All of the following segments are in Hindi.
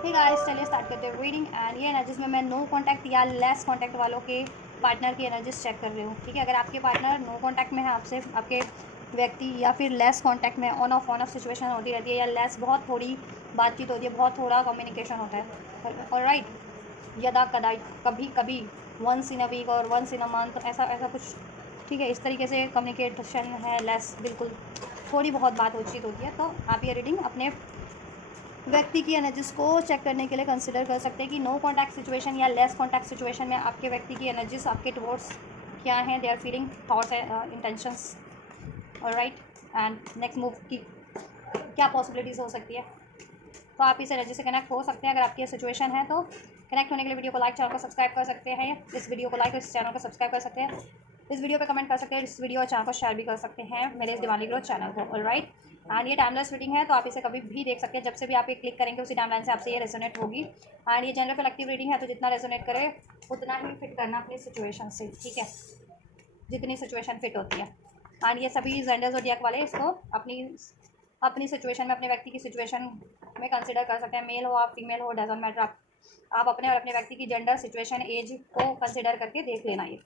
हे गाइस, चलिए स्टार्ट करते हैं रीडिंग। एंड ये एनर्जीज में मैं नो कांटेक्ट या लेस कांटेक्ट वालों के पार्टनर की एनर्जीज चेक कर रही हूँ। ठीक है, अगर आपके पार्टनर नो कांटेक्ट में है आपसे, आपके व्यक्ति, या फिर लेस कांटेक्ट में ऑन ऑफ सिचुएशन होती रहती है, या लेस बहुत थोड़ी बातचीत होती है, बहुत थोड़ा कम्युनिकेशन होता है, और राइट, यदा कदाई, कभी कभी, वंस इन अ वीक और वंस इन अ मंथ, ऐसा ऐसा कुछ। ठीक है, इस तरीके से कम्युनिकेशन है लेस, बिल्कुल थोड़ी बहुत बात बातचीत होती है। तो आप ये रीडिंग अपने व्यक्ति की एनर्जीज को चेक करने के लिए कंसिडर कर सकते हैं कि नो कॉन्टैक्ट सिचुएशन या लेस कॉन्टैक्ट सिचुएशन में आपके व्यक्ति की एनर्जीज आपके टुवर्ड्स क्या हैं, they are feeling, thoughts, intentions, और राइट, एंड नेक्स्ट मूव की क्या पॉसिबिलिटीज़ हो सकती है। तो आप इस एनर्जी से कनेक्ट हो सकते हैं। अगर आपकी सिचुएशन है तो कनेक्ट होने के लिए वीडियो को लाइक, चैनल को सब्सक्राइब कर सकते हैं, इस वीडियो को लाइक और इस चैनल को सब्सक्राइब कर सकते हैं, इस वीडियो पे कमेंट कर सकते हैं, इस वीडियो और चैनल को शेयर भी कर सकते हैं मेरे इस दिवाली ग्रोथ चैनल को। ऑलराइट, एंड ये टाइमलेस रीडिंग है, तो आप इसे कभी भी देख सकते हैं, जब से भी आप ये क्लिक करेंगे उसी टाइमलाइन से आपसे ये रेजोनेट होगी। एंड ये जनरल कलेक्टिव रीडिंग है, तो जितना रेजोनेट करे उतना ही फिट करना अपनी सिचुएशन से। ठीक है, जितनी सिचुएशन फिट होती है। एंड ये सभी जेंडर ज़ोडिएक वाले इसको अपनी अपनी सिचुएशन में, अपने व्यक्ति की सिचुएशन में कंसिडर कर सकते हैं। मेल हो आप, फीमेल हो, डजंट मैटर। आप अपने और अपने व्यक्ति की जेंडर, सिचुएशन, एज को कंसिडर करके देख लेना ये।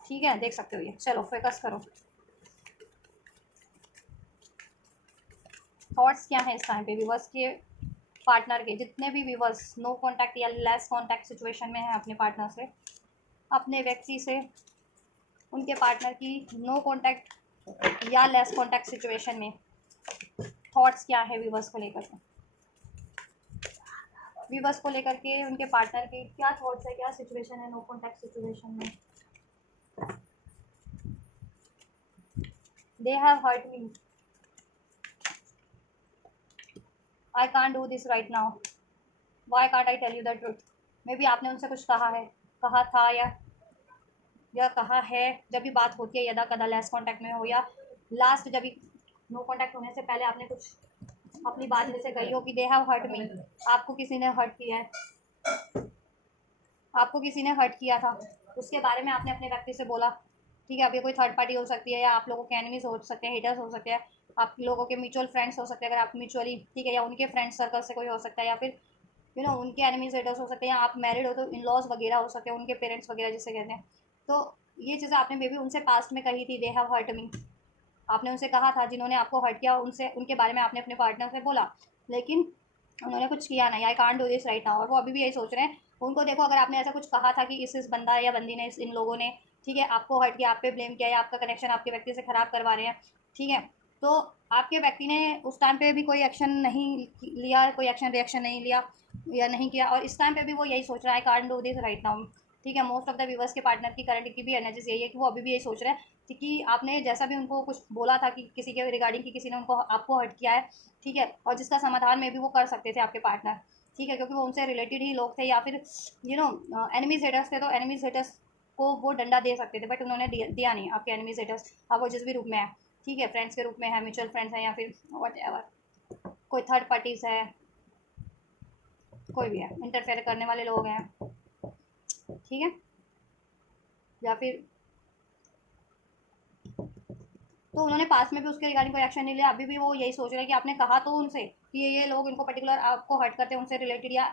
ठीक है, देख सकते हो ये। चलो फोकस करो, थॉट्स क्या है इस टाइम पे व्यूवर्स के पार्टनर के। जितने भी व्यूवर्स नो कांटेक्ट या लेस कांटेक्ट सिचुएशन में है अपने पार्टनर से, अपने व्यक्ति से, उनके पार्टनर की नो कांटेक्ट या लेस कांटेक्ट सिचुएशन में थॉट्स क्या है व्यूवर्स को लेकर के। व्यूवर्स को लेकर के उनके पार्टनर के क्या थॉट्स है, क्या सिचुएशन है नो कांटेक्ट सिचुएशन में। They have hurt me, I can't do this right now, why can't I tell you the truth. Maybe आपने उनसे कुछ कहा है, कहा था, या कहा है जब भी बात होती है, यदा कदा लेस कांटेक्ट में हो, या लास्ट जब भी नो कांटेक्ट होने से पहले आपने कुछ अपनी बात में से कही हो कि दे हैव हर्ट मी, आपको किसी ने हर्ट किया है, आपको किसी ने हर्ट किया था, उसके बारे में आपने अपने व्यक्ति से बोला। ठीक है, अब ये कोई थर्ड पार्टी हो सकती है, या आप लोगों के एनिमीज हो सकते हैं, हेटर्स हो सकते हैं, आप लोगों के म्यूचुअल फ्रेंड्स हो सकते हैं, अगर आप म्यूचुअली, ठीक है, या उनके फ्रेंड सर्कल से कोई हो सकता है, या फिर उनके एनिमीज हेटर्स हो सकते हैं, या आप मैरिड हो तो इन लॉज वगैरह हो सकते हैं, उनके पेरेंट्स वगैरह जिसे कहते हैं। तो ये चीज़ें आपने मे बी उनसे पास्ट में कही थी, दे हैव हर्ट मी। आपने उनसे कहा था, जिन्होंने आपको हर्ट किया उनसे, उनके बारे में आपने अपने पार्टनर से बोला, लेकिन उन्होंने कुछ किया नहीं। आई can't do this right now, और वो अभी भी यही सोच रहे हैं। उनको देखो, अगर आपने ऐसा कुछ कहा था कि इस बंदा या बंदी ने, इन लोगों ने, ठीक है, आपको हर्ट किया, आप पे ब्लेम किया, या आपका कनेक्शन आपके व्यक्ति से ख़राब करवा रहे हैं, ठीक है, तो आपके व्यक्ति ने उस टाइम पे भी कोई एक्शन नहीं लिया, कोई एक्शन रिएक्शन नहीं लिया या नहीं किया, और इस टाइम पे भी वो यही सोच रहा है, आई can't do this right now. ठीक है, मोस्ट ऑफ द व्यूवर्स के पार्टनर की करंट की भी एनर्जीज यही है कि वो अभी भी यही सोच रहे हैं कि आपने जैसा भी उनको कुछ बोला था कि किसी के रिगार्डिंग, कि किसी ने उनको, आपको हर्ट किया है, ठीक है, और जिसका समाधान में भी वो कर सकते थे आपके पार्टनर। ठीक है, क्योंकि वो उनसे रिलेटेड ही लोग थे, या फिर एनिमीज हेटर्स थे, तो एनिमीज हेटर्स को वो डंडा दे सकते थे, बट उन्होंने दिया नहीं। आपके एनिमीज हेटर्स, अब वो जिस भी रूप में है, ठीक है, फ्रेंड्स के रूप में है, म्यूचुअल फ्रेंड्स हैं, या फिर वट एवर, कोई थर्ड पार्टीज है, कोई भी है, इंटरफेयर करने वाले लोग हैं, ठीक है, या फिर, तो उन्होंने पास में भी उसके रिगार्डिंग कोई एक्शन नहीं लिया। अभी भी वो यही सोच रहे हैं कि आपने कहा तो उनसे कि ये लोग, इनको पर्टिकुलर आपको हर्ट करते हैं, उनसे रिलेटेड या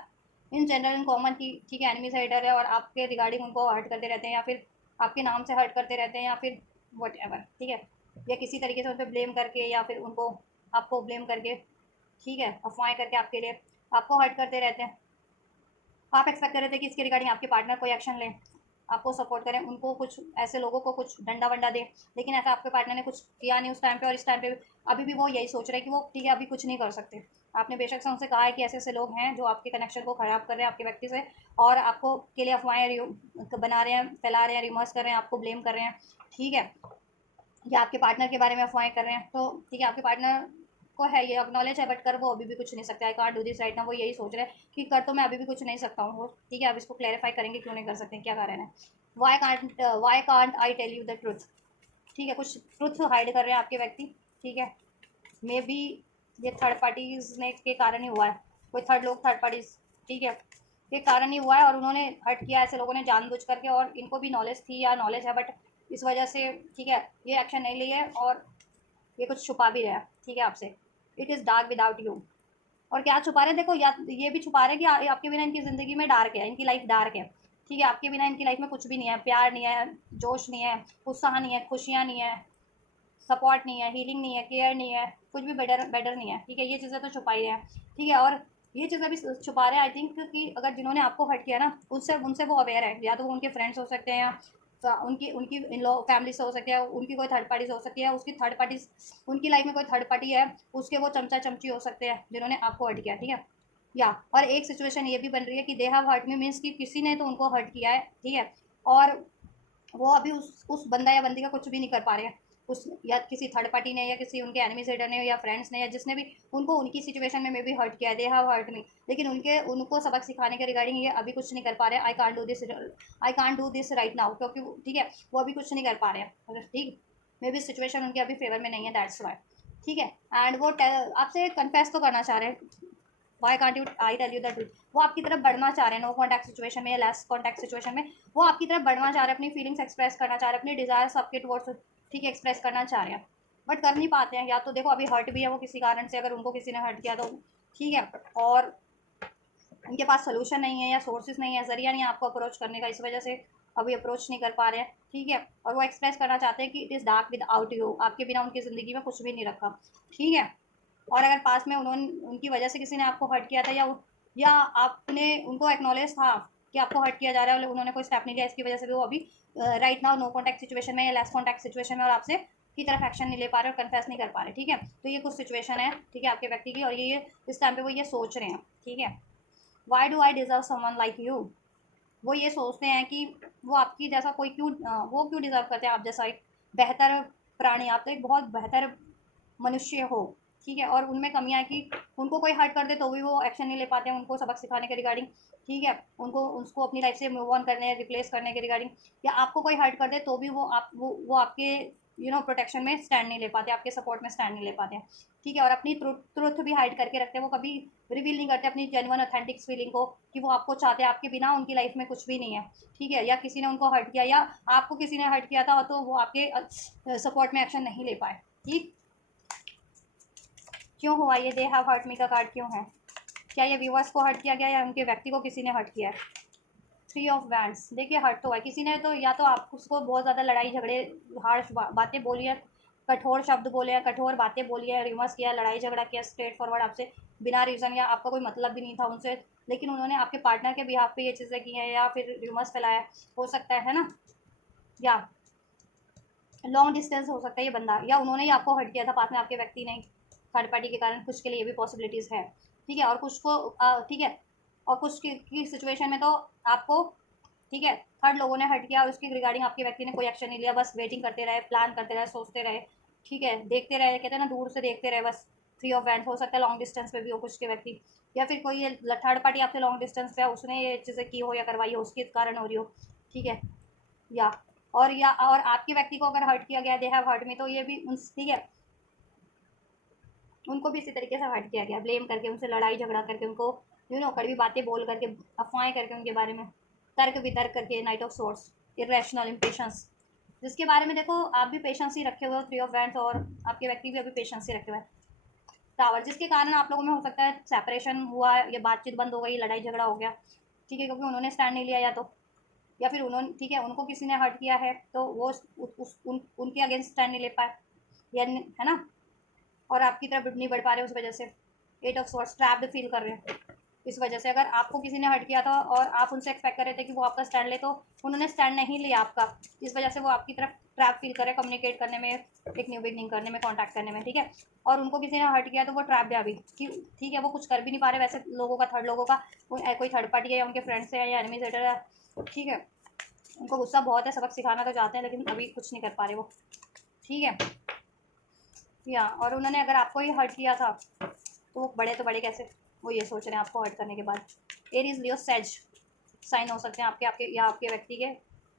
इन जनरल इन कॉमन की, ठीक है, एनिमी से हेटर है और आपके रिगार्डिंग उनको हर्ट करते रहते हैं, या फिर आपके नाम से हर्ट करते रहते हैं, या फिर वट एवर, ठीक है, या किसी तरीके से उन पर ब्लेम करके, या फिर उनको, आपको ब्लेम करके, ठीक है, अफवाहें करके आपके लिए आपको हर्ट करते रहते हैं। आप एक्सपेक्ट कर रहे थे कि इसके रिगार्डिंग आपके पार्टनर कोई एक्शन लें, आपको सपोर्ट करें, उनको कुछ ऐसे लोगों को कुछ डंडा वंडा दें, लेकिन ऐसा आपके पार्टनर ने कुछ किया नहीं उस टाइम पे, और इस टाइम पे अभी भी वो यही सोच रहे हैं कि वो, ठीक है, अभी कुछ नहीं कर सकते। आपने बेशक से उनसे कहा है कि ऐसे ऐसे लोग हैं जो आपके कनेक्शन को ख़राब कर रहे हैं आपके व्यक्ति से, और आपको के लिए अफवाहें बना रहे हैं, फैला रहे हैं, रिमर्स कर रहे हैं, आपको ब्लेम कर रहे हैं, ठीक है, या आपके पार्टनर के बारे में अफवाहें कर रहे हैं। तो ठीक है, आपके पार्टनर को है ये अक्नॉलेज है, बट कर वो अभी भी कुछ नहीं सकता। आई can't do this right now, वो यही सोच रहे हैं कि कर तो मैं अभी भी कुछ नहीं सकता हूँ। ठीक है, अब इसको क्लैरिफाई करेंगे क्यों नहीं कर सकते, क्या कारण है। Why can't I tell you the truth. ठीक है, कुछ ट्रुथ हाइड कर रहे हैं आपके व्यक्ति, ठीक है, मे बी ये थर्ड पार्टीज ने के कारण ही हुआ है, कोई थर्ड पार्टीज, ठीक है, के कारण ही हुआ है, और उन्होंने हर्ट किया ऐसे लोगों ने जानबूझ करके, और इनको भी नॉलेज थी या नॉलेज है, बट इस वजह से, ठीक है, ये एक्शन नहीं लिए, और ये कुछ छुपा भी रहा है, ठीक है, आपसे। It is dark without you, और क्या छुपा रहे हैं देखो, या ये भी छुपा रहे हैं कि आपके बिना इनकी ज़िंदगी में डार्क है, इनकी लाइफ डार्क है। ठीक है, आपके बिना इनकी लाइफ में कुछ भी नहीं है, प्यार नहीं है, जोश नहीं है, उत्साह नहीं है, खुशियाँ नहीं है, सपोर्ट नहीं है, हीलिंग नहीं है, केयर नहीं है, कुछ भी बेटर बेटर नहीं है। ठीक है, ये चीज़ें तो छुपाई है। ठीक है, और ये चीज़ें भी छुपा रहे हैं आई थिंक कि अगर जिन्होंने आपको हर्ट किया ना, उनसे उनसे वो अवेयर है, या तो वो उनके फ्रेंड्स हो सकते हैं, या उनकी उनकी इन लॉ फैमिली से हो सकती है, उनकी कोई थर्ड पार्टी से हो सकती है, उसकी थर्ड पार्टी, उनकी लाइफ में कोई थर्ड पार्टी है, उसके वो चमचा चमची हो सकते हैं जिन्होंने आपको हर्ट किया। ठीक है, या और एक सिचुएशन ये भी बन रही है कि they have hurt me, means कि किसी ने तो उनको हर्ट किया है। ठीक है, और वो अभी उस बंदा या बंदी का कुछ भी नहीं कर पा रहे हैं, उस या किसी थर्ड पार्टी ने, या किसी उनके एनिमी हेटर ने, या फ्रेंड्स ने, या जिसने भी उनको उनकी सिचुएशन में मे बी हर्ट किया है, दे हैव हर्ट मी, लेकिन उनको सबक सिखाने के रिगार्डिंग ये अभी कुछ नहीं कर पा रहे हैं। आई can't do this right now, क्योंकि ठीक है, वो अभी कुछ नहीं कर पा रहे हैं। अगर ठीक, मे बी सिचुएशन उनके अभी फेवर में नहीं है, दैट्स वाई। ठीक है, एंड वो आपसे कन्फेस तो करना चाह रहे हैं, why can't you I tell you the truth, वो आपकी तरफ बढ़ना चाह रहे हैं नो कॉन्टैक्ट सिचुएशन में या लेस कॉन्टैक्ट सिचुएशन में, वो आपकी तरफ बढ़ना चाह रहे हैं, अपनी फीलिंग्स एक्सप्रेस करना चाह रहे हैं, अपनी डिज़ायर्स आपके टुवर्ड्स ठीक है एक्सप्रेस करना चाह रहे हैं, बट कर नहीं पाते हैं। या तो देखो अभी हर्ट भी है वो किसी कारण से, अगर उनको किसी ने हर्ट किया तो ठीक है, और उनके पास सोल्यूशन नहीं है, या सोर्सेज नहीं है, जरिया नहीं है आपको अप्रोच करने का, इस वजह से अभी अप्रोच नहीं कर पा रहे हैं। ठीक है, और वो एक्सप्रेस करना चाहते हैं कि it is dark with out you, आपके बिना उनकी ज़िंदगी में कुछ भी नहीं रखा। ठीक है, और अगर पास में उन्होंने उनकी वजह से किसी ने आपको हर्ट किया था, या आपने उनको एक्नॉलेज था कि आपको हर्ट किया जा रहा है, और उन्होंने कोई स्टेप नहीं लिया, इसकी वजह से भी वो अभी right now no contact situation में या लेस कॉन्टैक्ट सिचुएशन में, और आपसे की तरफ एक्शन नहीं ले पा रहे और कन्फेस नहीं कर पा रहे। ठीक है, तो ये कुछ सिचुएशन है ठीक है आपके व्यक्ति की, और ये इस टाइम पे वो ये सोच रहे हैं। ठीक है, why do I deserve someone like you, वो ये सोचते हैं कि वो आपकी जैसा कोई क्यों, वो क्यों डिजर्व करते हैं आप जैसा एक बेहतर प्राणी, आप तो एक बहुत बेहतर मनुष्य हो। ठीक है, और उनमें कमियाँ है कि उनको कोई हर्ट कर दे तो भी वो एक्शन नहीं ले पाते हैं, उनको सबक सिखाने के रिगार्डिंग। ठीक है, उनको उसको अपनी लाइफ से मूव ऑन करने, रिप्लेस करने के रिगार्डिंग, या आपको कोई हर्ट कर दे तो भी वो आपके प्रोटेक्शन में स्टैंड नहीं ले पाते, आपके सपोर्ट में स्टैंड नहीं ले पाते हैं। ठीक है, और अपनी ट्रुथ भी हाइड करके रखते हैं, वो कभी रिवील नहीं करते अपनी जेन्युइन ऑथेंटिक फीलिंग को, कि वो आपको चाहते हैं, आपके बिना उनकी लाइफ में कुछ भी नहीं है। ठीक है, या किसी ने उनको हर्ट किया, या आपको किसी ने हर्ट किया था, तो वो आपके सपोर्ट में एक्शन नहीं ले पाए। ठीक, क्यों हुआ ये दे हैव हर्ट मी का कार्ड क्यों है? क्या ये व्यूअर्स को हर्ट किया गया, या उनके व्यक्ति को किसी ने हर्ट किया है? 3 ऑफ वैंड्स, देखिए हर्ट तो है किसी ने, तो या तो आप उसको बहुत ज़्यादा लड़ाई झगड़े, हार्श बातें बोली है, कठोर शब्द बोले हैं, कठोर बातें बोली है, रिमर्स किया, लड़ाई झगड़ा किया स्ट्रेट फॉरवर्ड आपसे बिना रीज़न, या आपका कोई मतलब भी नहीं था उनसे, लेकिन उन्होंने आपके पार्टनर के बिहाफ पे ये चीज़ें की हैं, या फिर रिमर्स फैलाया हो सकता है ना, या लॉन्ग डिस्टेंस हो सकता है ये बंदा, या उन्होंने ही आपको हर्ट किया था पास में आपके व्यक्ति ने थर्ड पार्टी के कारण, कुछ के लिए ये भी पॉसिबिलिटीज़ है। ठीक है, और कुछ को ठीक है, और कुछ की सिचुएशन में तो आपको ठीक है थर्ड लोगों ने हर्ट किया, और उसके रिगार्डिंग आपके व्यक्ति ने कोई एक्शन नहीं लिया, बस वेटिंग करते रहे, प्लान करते रहे, सोचते रहे। ठीक है, देखते रहे, कहते हैं ना दूर से देखते रहे बस। 3 ऑफ वैंड्स, हो सकता है लॉन्ग डिस्टेंस पे भी हो कुछ के व्यक्ति, या फिर कोई ये थर्ड पार्टी आपसे लॉन्ग डिस्टेंस पे है, उसने ये चीज़ें की हो या करवाई हो, उसके कारण हो रही हो। ठीक है, या और आपके व्यक्ति को अगर हर्ट किया गया, दे हैव हर्ट मी, तो ये भी ठीक है उनको भी इसी तरीके से हर्ट किया गया, ब्लेम करके, उनसे लड़ाई झगड़ा करके, उनको कड़वी बातें बोल करके, अफवाहें करके उनके बारे में, तर्क वितर्क करके, night of source, irrational impatience, जिसके बारे में देखो आप भी पेशेंस ही रखे हुए हो 3 ऑफ वैंड्स, और आपके व्यक्ति भी अभी पेशेंस ही रखे हुए हैं। टावर, जिसके कारण आप लोगों में हो सकता है सेपरेशन हुआ, या बातचीत बंद हो गई, लड़ाई झगड़ा हो गया। ठीक है, क्योंकि उन्होंने स्टैंड नहीं लिया, या तो या फिर उन्होंने ठीक है उनको किसी ने हर्ट किया है, तो वो उनके अगेंस्ट स्टैंड नहीं ले पाए, या है ना, और आपकी तरफ नहीं बढ़ पा रहे उस वजह से। 8 ऑफ सॉर्ट्स, ट्रैप्ड फील कर रहे हैं इस वजह से। अगर आपको किसी ने हर्ट किया था और आप उनसे एक्सपेक्ट कर रहे थे कि वो आपका स्टैंड ले, तो उन्होंने स्टैंड नहीं लिया आपका, इस वजह से वो आपकी तरफ ट्रैप फील कर रहे हैं, कम्युनिकेट करने में, एक न्यू बिगनिंग करने में, कॉन्टैक्ट करने में। ठीक है, और उनको किसी ने हर्ट किया तो वो ट्रैप है अभी कि ठीक है वो कुछ कर भी नहीं पा रहे, वैसे लोगों का, थर्ड लोगों का, कोई थर्ड पार्टी है, या उनके फ्रेंड्स है, या एनिमीजेटर है। ठीक है, उनको गुस्सा बहुत है, सबक सिखाना तो चाहते हैं, लेकिन अभी कुछ नहीं कर पा रहे वो। ठीक है, या और उन्होंने अगर आपको ही हर्ट किया था तो वो बड़े तो बड़े कैसे, वो ये सोच रहे हैं आपको हर्ट करने के बाद। एरीज, लियो, सेज साइन हो सकते हैं आपके आपके या आपके व्यक्ति के।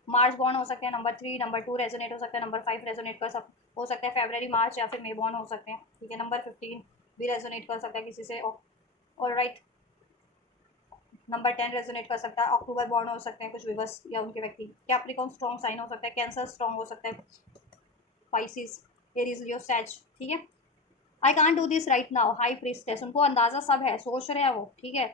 मार्च बॉर्न हो सकते हैं, नंबर 3, नंबर 2 रेजोनेट हो सकता है, नंबर 5 रेजोनेट कर हो सकता है, फेब्रवरी, मार्च या फिर मे बॉर्न हो सकते हैं। ठीक है, नंबर 15 भी रेजोनेट कर सकता है किसी से, और राइट नंबर 10 रेजोनेट कर सकता है, अक्टूबर बॉर्न हो सकते हैं कुछ विवर्स या उनके व्यक्ति। कैप्रिकॉर्न स्ट्रॉन्ग साइन हो सकता है, कैंसर स्ट्रॉन्ग हो सकता है, स्पाइसिस, एरीज, लियो, सैज। ठीक है, आई can't do this right now, high priestess, उनको अंदाज़ा सब है, सोच रहे हैं वो, ठीक है,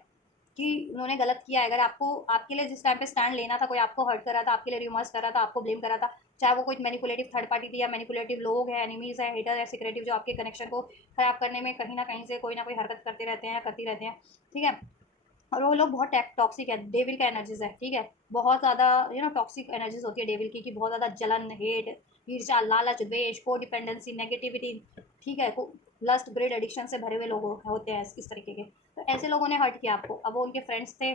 कि उन्होंने गलत किया है। अगर आपको, आपके लिए जिस टाइम पे स्टैंड लेना था, कोई आपको हर्ट कर रहा था, आपके लिए रिमर्स कर रहा था, आपको ब्लेम कर रहा था, चाहे वो कोई मैनिपुलेटिव थर्ड पार्टी थी या मैनिपुलेटिव लोग हैं, एनिमीज़ है, हेटर है, सिक्रेटिव, जो आपके कनेक्शन को ख़राब करने में कहीं ना कहीं से कोई ना कोई हरकत करते रहते हैं या करती रहते हैं, ठीक है। और वो लोग बहुत टॉक्सिक है, डेविल का एनर्जीज है, ठीक है, बहुत ज़्यादा टॉक्सिक एनर्जीज होती है डेविल की बहुत ज़्यादा जलन, हेट, ईर्ष्या, लालच, द्वेष, को डिपेंडेंसी, नेगेटिविटी, ठीक है, लस्ट, ग्रेड, एडिक्शन से भरे हुए लोग होते हैं इस तरीके के। तो ऐसे लोगों ने हर्ट किया आपको, अब वो उनके फ्रेंड्स थे,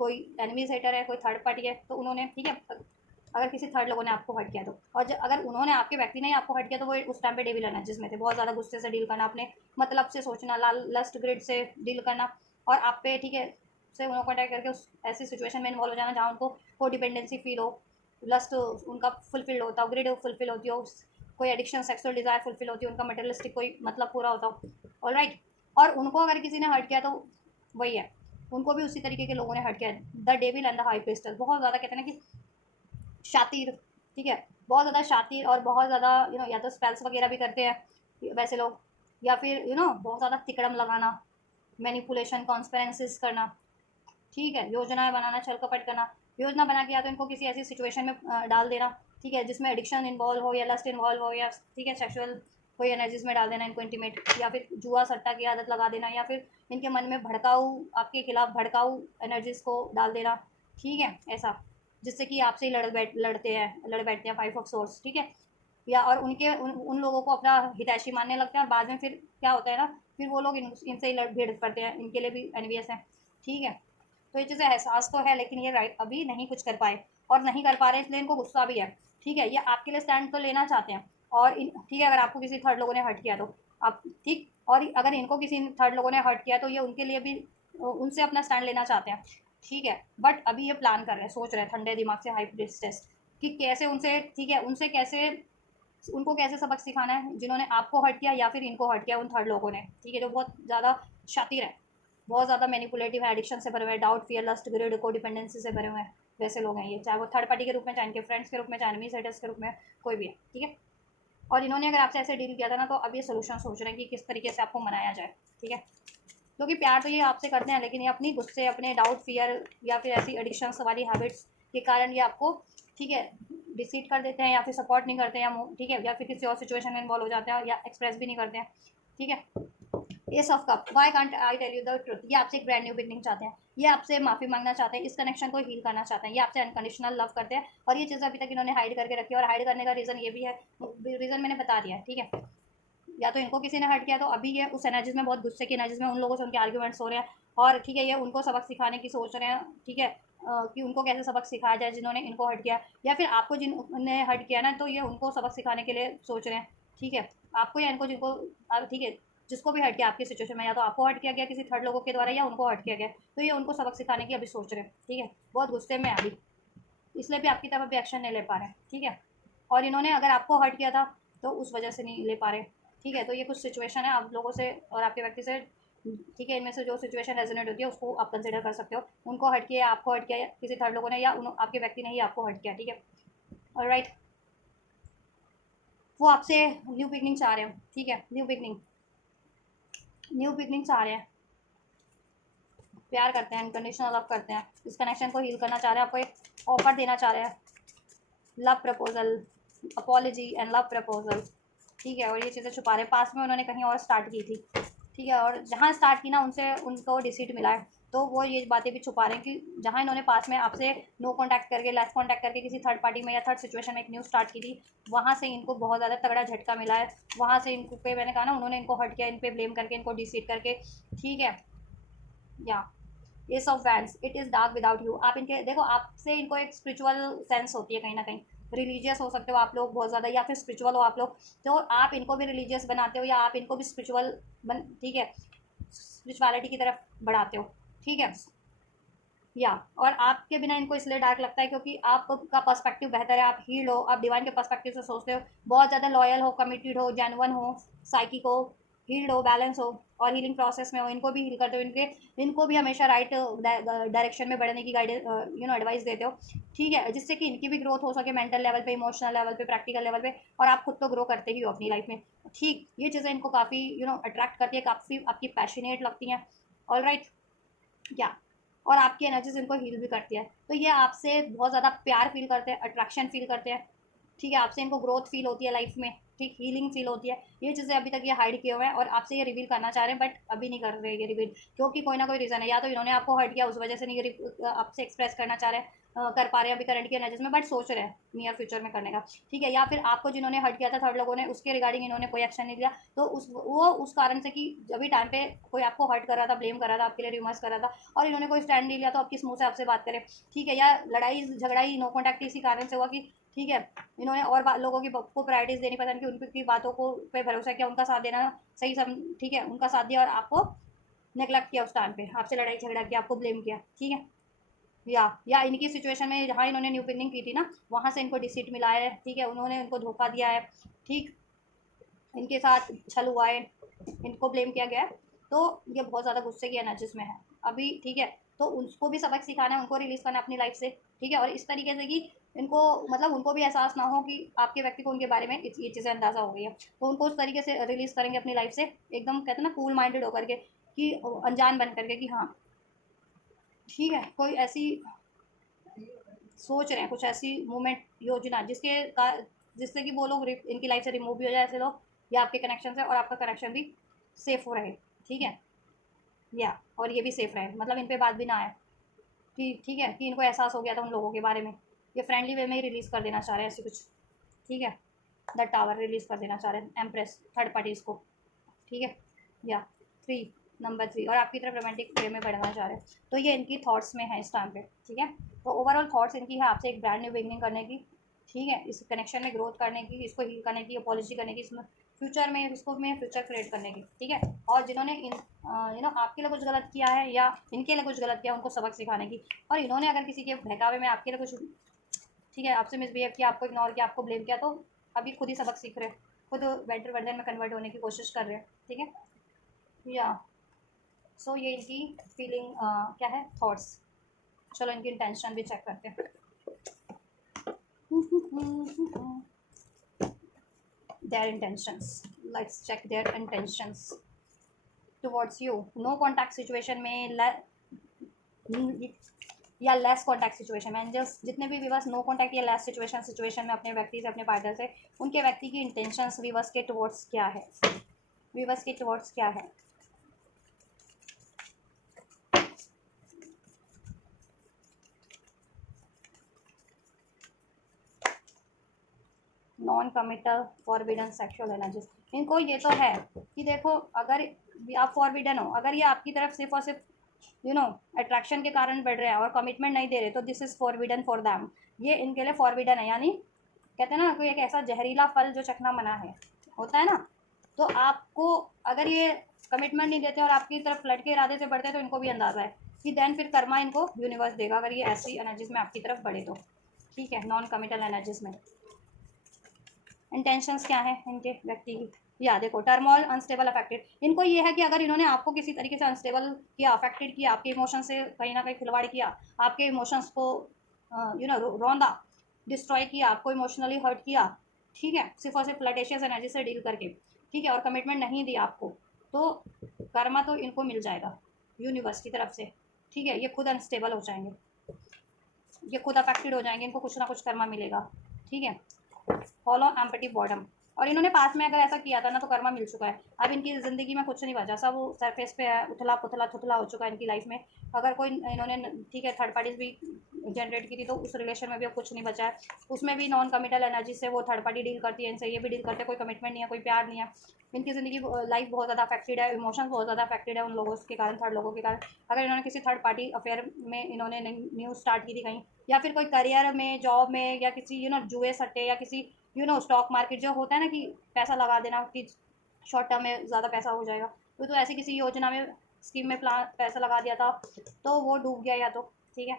कोई एनिमीज हेटर है, कोई थर्ड पार्टी है, तो उन्होंने, ठीक है, अगर किसी थर्ड लोगों ने आपको हर्ट किया तो, और जब अगर उन्होंने, आपके व्यक्ति ने आपको हर्ट किया, तो वो उस टाइम पे डेविल एनर्जीज में थे, बहुत ज़्यादा गुस्से से डील करना, अपने मतलब से सोचना, लस्ट ग्रिड से डील करना, और आप पे, ठीक है, से उन्होंने कॉन्टैक्ट करके उस ऐसी सिचुएशन में इन्वॉल्व हो जाना जहाँ उनको को डिपेंडेंसी फील हो, लस्ट उनका फुलफिल होता हो, ग्रिड फुलफिल होती हो, कोई एडिक्शन, सेक्सुअल डिज़ायर फुलफिल होती है, उनका मटेरियलिस्टिक कोई मतलब पूरा होता हो, ऑल राइट। और उनको अगर किसी ने हर्ट किया तो वही है, उनको भी उसी तरीके के लोगों ने हर्ट किया। The devil and the high priestess, बहुत ज़्यादा कहते हैं ना कि शातिर, ठीक है, बहुत ज़्यादा शातिर, और बहुत ज़्यादा या तो स्पेल्स वगैरह भी करते हैं वैसे लोग, या फिर बहुत ज़्यादा तिकड़म लगाना, मैनिपुलेशन, कॉन्स्पेरेंसीज करना, ठीक है, योजनाएं बनाना, छल कपट करना, योजना बना के या तो इनको किसी ऐसी सिचुएशन में डाल देना, ठीक है, जिसमें एडिक्शन इन्वॉल्व हो या लस्ट इन्वॉल्व हो, या ठीक है सेक्सुअल कोई एनर्जीज में डाल देना इनको, इंटीमेट, या फिर जुआ सट्टा की आदत लगा देना, या फिर इनके मन में भड़काऊ, आपके खिलाफ भड़काऊ एनर्जीज को डाल देना, ठीक है, ऐसा, जिससे कि आपसे ही लड़ बैठते हैं, 5 ऑफ सोर्स, ठीक है, या और उन लोगों को अपना हितैषी मानने लगते हैं, और बाद में फिर क्या होता है ना, फिर वो लोग इनसे ही लड़ भिड़ पड़ते हैं, इनके लिए भी एनवीएस हैं, ठीक है। तो ये चीज़ें एहसास तो है, लेकिन ये राइट अभी नहीं कुछ कर पाए, और नहीं कर पा रहे इसलिए इनको गुस्सा भी है, ठीक है, ये आपके लिए स्टैंड तो लेना चाहते हैं, और ठीक है, अगर आपको किसी थर्ड लोगों ने हर्ट किया तो आप, ठीक, और अगर इनको किसी थर्ड लोगों ने हर्ट किया तो ये उनके लिए भी उनसे अपना स्टैंड लेना चाहते हैं, ठीक है, बट अभी ये प्लान कर रहे हैं, सोच रहे हैं ठंडे दिमाग से, हाई प्रीस्टेस, कि कैसे उनसे, ठीक है, उनसे कैसे, उनको कैसे सबक सिखाना है जिन्होंने आपको हर्ट किया या फिर इनको हर्ट किया उन थर्ड लोगों ने, ठीक है, जो बहुत ज़्यादा शातिर है, बहुत ज़्यादा मैनिपुलेटिव है, एडिक्शन से भरे हुए हैं, डाउट, फियर, लस्ट, ग्रिड, को डिपेंडेंसी से भरे हुए हैं, वैसे लोग हैं ये, चाहे वो थर्ड पार्टी के रूप में, चाहे इनके फ्रेंड्स के रूप में, चाहे एनिमी सेटर्स के रूप में, कोई भी है, ठीक है। और इन्होंने अगर आपसे ऐसे डील किया था ना, तो अब ये सोल्यूशन सोच रहे हैं कि किस तरीके से आपको मनाया जाए, ठीक है, क्योंकि प्यार तो ये आपसे करते हैं, लेकिन ये अपनी गुस्से, अपने डाउट, फियर, या फिर ऐसी एडिक्शंस वाली हैबिट्स के कारण ये आपको, ठीक है, डिसीट कर देते हैं, या फिर सपोर्ट नहीं करते हैं, या ठीक है, या फिर किसी और सिचुएशन में इन्वॉल्व हो जाते हैं, या एक्सप्रेस भी नहीं करते हैं, ठीक है। Ace of cup, why can't I tell you the truth, ये आपसे एक ब्रांड न्यू बिगनिंग चाहते हैं, ये आपसे माफ़ी मांगना चाहते हैं, इस कनेक्शन को हील करना चाहते हैं, ये आपसे अनकंडीशनल लव करते हैं, और ये चीज़ अभी तक इन्होंने हाइड करके रखी है, और हाइड करने का रीज़न ये भी है, रीज़न मैंने बता दिया है, ठीक है, या तो इनको किसी ने हर्ट किया, तो अभी ये उस एनर्जीज में, बहुत गुस्से की एनर्जीज में, उन लोगों से उनके आर्ग्यूमेंट्स हो रहे हैं, और ठीक है, ये उनको सबक सिखाने की सोच रहे हैं, ठीक है, कि उनको कैसे सबक सिखाया जाए जिन्होंने इनको हर्ट किया, या फिर आपको जिन्होंने हर्ट किया ना, तो ये उनको सबक सिखाने के लिए सोच रहे हैं, ठीक है, आपको या इनको, जिनको, ठीक है, जिसको भी हर्ट किया आपकी सिचुएशन में, या तो आपको हर्ट किया गया किसी थर्ड लोगों के द्वारा, या उनको हर्ट किया गया, तो ये उनको सबक सिखाने की अभी सोच रहे हैं, ठीक है, बहुत गुस्से में अभी, इसलिए भी आपकी तरफ भी एक्शन नहीं ले पा रहे हैं, ठीक है। और इन्होंने अगर आपको हर्ट किया था तो उस वजह से नहीं ले पा रहे, ठीक है, तो ये कुछ सिचुएशन है आप लोगों से और आपके व्यक्ति से, ठीक है, इनमें से जो सिचुएशन रेजोनेट होती है उसको आप कंसिडर कर सकते हो, उनको हर्ट किया, आपको हर्ट किया, किसी थर्ड लोगों ने, या आपके व्यक्ति ने ही आपको हर्ट किया, ठीक है, और राइट, वो आपसे न्यू बिगनिंग चाह रहे हो, ठीक है, न्यू बिगनिंग चाह रहे हैं, प्यार करते हैं, अनकंडीशनल लव करते हैं, इस कनेक्शन को हील करना चाह रहे हैं, आपको एक ऑफर देना चाह रहे हैं, love proposal, apology and love proposal, ठीक है, और ये चीज़ें छुपा रहे हैं, पास में उन्होंने कहीं और स्टार्ट की थी, ठीक है, और जहाँ स्टार्ट की ना उनसे उनको डिसीट मिला है, तो वो ये बातें भी छुपा रहे हैं कि जहाँ इन्होंने पास में आपसे नो कॉन्टैक्ट करके, लेस कॉन्टैक्ट करके किसी थर्ड पार्टी में या थर्ड सिचुएशन में एक न्यूज़ स्टार्ट की थी, वहाँ से इनको बहुत ज़्यादा तगड़ा झटका मिला है, वहाँ से इनको पे, मैंने कहा ना, उन्होंने इनको हर्ट किया, इन पे ब्लेम करके, इनको डिसीट करके, ठीक है, या S of wands, it is dark without you, आप इनके देखो, आपसे इनको एक स्पिरिचुअल सेंस होती है कहीं ना कहीं, रिलीजियस हो सकते हो आप लोग बहुत ज़्यादा, या फिर स्पिरिचुअल हो आप लोग, तो आप इनको भी रिलीजियस बनाते हो, या आप इनको भी स्पिरिचुअल ठीक है, स्पिरिचुअलिटी की तरफ बढ़ाते हो, ठीक है, या और आपके बिना इनको इसलिए डार्क लगता है क्योंकि आपका पर्सपेक्टिव बेहतर है, आप हील हो, आप डिवाइन के पर्सपेक्टिव से सोचते हो, बहुत ज़्यादा लॉयल हो, कमिटेड हो, जेन्युइन हो, साइकिक हो, हील्ड हो, बैलेंस हो, और हीलिंग प्रोसेस में हो, इनको भी हील करते हो, इनको भी हमेशा राइट डायरेक्शन में बढ़ने की गाइडेंस, एडवाइस देते हो, ठीक है, जिससे कि इनकी भी ग्रोथ हो सके, मेंटल लेवल पे, इमोशनल लेवल पे, प्रैक्टिकल लेवल पे, और आप खुद तो ग्रो करते ही हो अपनी लाइफ में, ठीक, ये चीज़ें इनको काफ़ी अट्रैक्ट करती है, काफ़ी आपकी पैशनेट लगती हैं। ऑल राइट, या और आपकी एनर्जीज इनको हील भी करती है। तो ये आपसे बहुत ज़्यादा प्यार फील करते हैं, अट्रैक्शन फील करते हैं। ठीक है, आपसे इनको ग्रोथ फील होती है लाइफ में, ठीक, हीलिंग फील होती है। ये चीज़ें अभी तक ये हाइड किए हुए हैं और आपसे ये रिवील करना चाह रहे हैं, बट अभी नहीं कर रहे ये रिवील, क्योंकि कोई ना कोई रीज़न है। या तो इन्होंने आपको हर्ट किया, उस वजह से नहीं आपसे एक्सप्रेस करना चाह रहे हैं, कर पा रहे हैं अभी करंट के एनर्जीज में, बट सोच रहे हैं नियर फ्यूचर में करने का। ठीक है, या फिर आपको जिन्होंने हर्ट किया था थर्ड लोगों ने, उसके रिगार्डिंग इन्होंने कोई एक्शन नहीं लिया, तो उस कारण से कि अभी टाइम पे कोई आपको हर्ट कर रहा था, ब्लेम कर रहा था, आपके लिए रिमर्स कर रहा था, और इन्होंने कोई स्टैंड नहीं लिया, तो अब किस मुंह से आपसे बात करें। ठीक है, या लड़ाई झगड़ा ही नो कॉन्टैक्ट इसी कारण से हुआ कि ठीक है, इन्होंने और लोगों की को प्रायोरिटीज देनी पसंद की, उनकी बातों को पे भरोसा किया, उनका साथ देना सही ठीक है, उनका साथ दिया और आपको नेगलेक्ट किया, उस टाइम पे आपसे लड़ाई झगड़ा किया, आपको ब्लेम किया। ठीक है, या इनकी सिचुएशन में जहाँ इन्होंने न्यू बिगनिंग की थी ना, वहाँ से इनको डिसीट मिला है। ठीक है, उन्होंने उनको धोखा दिया है। ठीक, इनके साथ छल हुआ है, इनको ब्लेम किया गया है, तो ये बहुत ज़्यादा गुस्से की एनर्जीज में है अभी। ठीक है, तो उसको भी सबक सिखाना है, उनको रिलीज़ करना है अपनी लाइफ से। ठीक है, और इस तरीके से कि इनको मतलब उनको भी एहसास ना हो कि आपके व्यक्ति को उनके बारे में ये चीज़ें अंदाज़ा हो गई है, तो उनको उस तरीके से रिलीज़ करेंगे अपनी लाइफ से, एकदम कहते हैं ना कूल माइंडेड होकर के, कि अनजान बन करके कि हाँ ठीक है, कोई ऐसी सोच रहे हैं, कुछ ऐसी मूवमेंट योजना जिससे कि वो लोग इनकी लाइफ से रिमूव भी हो जाए ऐसे लोग, या आपके कनेक्शन से, और आपका कनेक्शन भी सेफ हो रहे। ठीक है, या और ये भी सेफ रहे, मतलब इन पे बात भी ना आए कि ठीक है, कि इनको एहसास हो गया था उन लोगों के बारे में, ये फ्रेंडली वे में ही रिलीज़ कर देना चाह रहे हैं ऐसी कुछ। ठीक है, द टावर रिलीज़ कर देना चाह रहे हैं एम्प्रेस थर्ड पार्टीज़ को। ठीक है, या थ्री, नंबर थ्री, और आपकी तरफ रोमांटिक वे में बढ़ना चाह रहे हैं, तो ये इनकी थॉट्स में है इस टाइम पे। ठीक है, तो ओवरऑल थॉट्स इनकी है आपसे एक ब्रांड न्यू बिगनिंग करने की। ठीक है, इस कनेक्शन में ग्रोथ करने की, इसको हील करने की, अपॉलॉजी करने की, इसमें फ्यूचर में इसको में फ्यूचर क्रिएट करने की। ठीक है, और जिन्होंने आपके लिए कुछ गलत किया है या इनके लिए कुछ गलत किया, उनको सबक सिखाने की। और इन्होंने अगर किसी के बहकावे में आपके लिए कुछ ठीक है आपसे मिसबिहेव किया, आपको इग्नोर किया, आपको ब्लेम किया, तो अभी खुद ही सबक सीख रहे हैं, खुद बेटर वर्जन में कन्वर्ट होने की कोशिश कर रहे हैं। ठीक है, या सो ये इनकी फीलिंग क्या है, थॉट्स। चलो इनकी इंटेंशन भी चेक करते हैं। Their intentions, let's check their intentions towards you. No contact situation में या लेस कॉन्टैक्ट सिचुएशन में, जस्ट जितने भी विवर्स नो कॉन्टैक्ट या लेस सिचुएशन में अपने व्यक्ति से, अपने पार्टनर से, उनके व्यक्ति की इंटेंशंस विवर्स के टुवर्ड्स क्या है, विवर्स के टुवर्ड्स क्या है। Non committal forbidden sexual energies, इनको ये तो है कि देखो, अगर आप फॉरबिडन हो, अगर ये आपकी तरफ सिर्फ और सिर्फ अट्रैक्शन के कारण बढ़ रहे हैं और कमिटमेंट नहीं दे रहे, तो this is forbidden for them. ये इनके लिए फॉरबिडन है, यानी कहते हैं ना कोई एक ऐसा जहरीला फल जो चखना मना है, होता है ना। तो आपको अगर ये कमिटमेंट नहीं देते और आपकी तरफ फ्लड के इरादे से बढ़ते हैं, तो इनको भी अंदाज़ा है कि देन फिर कर्मा इनको यूनिवर्स देगा, अगर ये ऐसी एनर्जीज में आपकी तरफ बढ़े तो। ठीक है, नॉन कमिटल एनर्जीज में इंटेंशंस क्या है इनके व्यक्ति की, या देखो टर्मोल, अनस्टेबल, अफेक्टेड, इनको ये है कि अगर इन्होंने आपको किसी तरीके से अनस्टेबल किया, अफेक्टेड किया, आपके इमोशन से कहीं ना कहीं खिलवाड़ किया, आपके इमोशंस को रौंदा, डिस्ट्रॉय किया, आपको इमोशनली हर्ट किया, ठीक है, सिर्फ और सिर्फ फ्लर्टेशियस एनर्जी से डील करके, ठीक है, और कमिटमेंट नहीं दिया आपको, तो कर्मा तो इनको मिल जाएगा यूनिवर्स की तरफ से। ठीक है, ये खुद अनस्टेबल हो जाएंगे, ये खुद अफेक्टेड हो जाएंगे, इनको कुछ ना कुछ कर्मा मिलेगा। ठीक है, फॉलो एम्पटी बॉडम, और इन्होंने पास में अगर ऐसा किया था ना, तो कर्मा मिल चुका है। अब इनकी ज़िंदगी में कुछ नहीं बचा, सब वो सरफेस पे है, उथला पुथला थुथला हो चुका है इनकी लाइफ में। अगर कोई इन्होंने ठीक है थर्ड पार्टीज भी जनरेट की थी, तो उस रिलेशन में भी अब कुछ नहीं बचा है, उसमें भी नॉन कमिटल एनर्जी से वो थर्ड पार्टी डील करती है इनसे, ये भी डील करते हैं, कोई कमिटमेंट नहीं है, कोई प्यार नहीं है, इनकी ज़िंदगी लाइफ बहुत ज़्यादा अफेक्टेड है, इमोशंस बहुत ज़्यादा अफेक्टेड है उन लोगों के कारण, थर्ड लोगों के कारण। अगर इन्होंने किसी थर्ड पार्टी अफेयर में इन्होंने न्यूज़ स्टार्ट की थी कहीं, या फिर कोई करियर में, जॉब में, या किसी जुए सट्टे, या किसी स्टॉक मार्केट जो होता है ना कि पैसा लगा देना कि शॉर्ट टर्म में ज़्यादा पैसा हो जाएगा, तो ऐसी किसी योजना में, स्कीम में प्लान पैसा लगा दिया था, तो वो डूब गया या तो। ठीक है,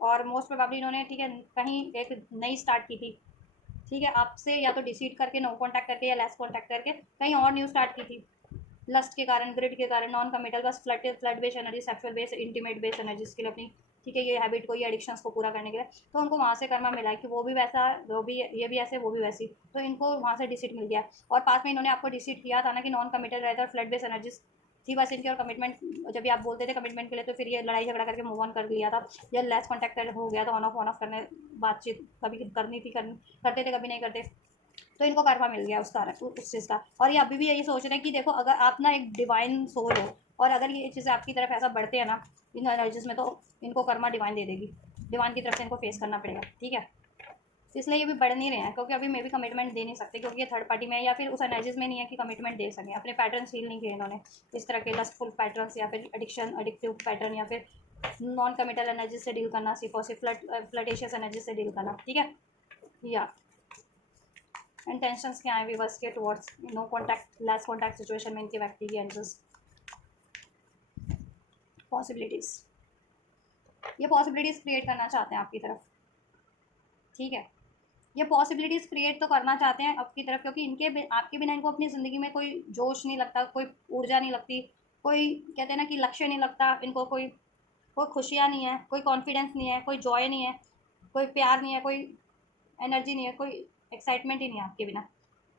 और मोस्ट प्रोबेबली इन्होंने ठीक है कहीं एक नई स्टार्ट की थी, ठीक है, आपसे या तो डिसीड करके, नो कॉन्टैक्ट करके, या लेस कॉन्टैक्ट करके कहीं और न्यू स्टार्ट की थी, लस्ट के कारण, ग्रिड के कारण, नॉन कमिटल, बस flood based energy, sexual based, intimate based energies के लिए अपनी ठीक है, ये हैबिट को, ये एडिक्शंस को पूरा करने के लिए। तो उनको वहाँ से कर्मा मिला है कि वो भी वैसा, वो भी, ये भी ऐसे, वो भी वैसी। तो इनको वहाँ से डिसीट मिल गया। और पास में इन्होंने आपको डिसीट किया था ना कि नॉन कमिटेड रहता है, फ्लड बेस एनर्जीज थी बस इनकी। और कमिटमेंट जब भी आप बोलते थे कमिटमेंट के लिए, तो फिर ये लड़ाई झगड़ा करके मूव ऑन कर लिया था, या लेस कॉन्टैक्ट हो गया था, ऑन ऑफ करने, बातचीत कभी करनी थी, करते थे, कभी नहीं करते। तो इनको कर्मा मिल गया उस कारण, उस चीज़ का। और ये अभी भी यही सोच रहे हैं कि देखो, अगर आप ना एक डिवाइन सोल हो, और अगर ये चीज़ें आपकी तरफ ऐसा बढ़ते हैं ना इन एनर्जीज में, तो इनको कर्मा डिवाइन दे देगी। डिवाइन की तरफ से इनको फेस करना पड़ेगा, ठीक है। तो इसलिए ये भी बढ़ नहीं रहे हैं, क्योंकि अभी मैं भी कमिटमेंट दे नहीं सकते, क्योंकि ये थर्ड पार्टी में है, या फिर उस एनर्जीज में नहीं है कि कमिटमेंट दे सकें। अपने पैटर्न हील नहीं किए इन्होंने, इस तरह के लस्टफुल पैटर्न्स, या फिर एडिक्टिव पैटर्न, या फिर नॉन कमिटल एनर्जी से डील करना, सिर्फ और सिर्फ फ्लर्टेशियस एनर्जी से डील करना, ठीक है। या इंटेंशंस क्या है व्यूअर्स के towards no contact, less contact situation में इनके व्यक्ति की एंजल्स पॉसिबिलिटीज़, ये पॉसिबिलिटीज़ क्रिएट करना चाहते हैं आपकी तरफ, ठीक है। ये पॉसिबिलिटीज़ क्रिएट तो करना चाहते हैं आपकी तरफ, क्योंकि आपके बिना इनको अपनी ज़िंदगी में कोई जोश नहीं लगता, कोई ऊर्जा नहीं लगती, कोई कहते हैं ना कि लक्ष्य नहीं लगता इनको, कोई कोई खुशियाँ नहीं है, कोई कॉन्फिडेंस नहीं है, कोई जॉय नहीं है, कोई प्यार नहीं है, कोई एनर्जी नहीं है, कोई एक्साइटमेंट ही नहीं है आपके बिना,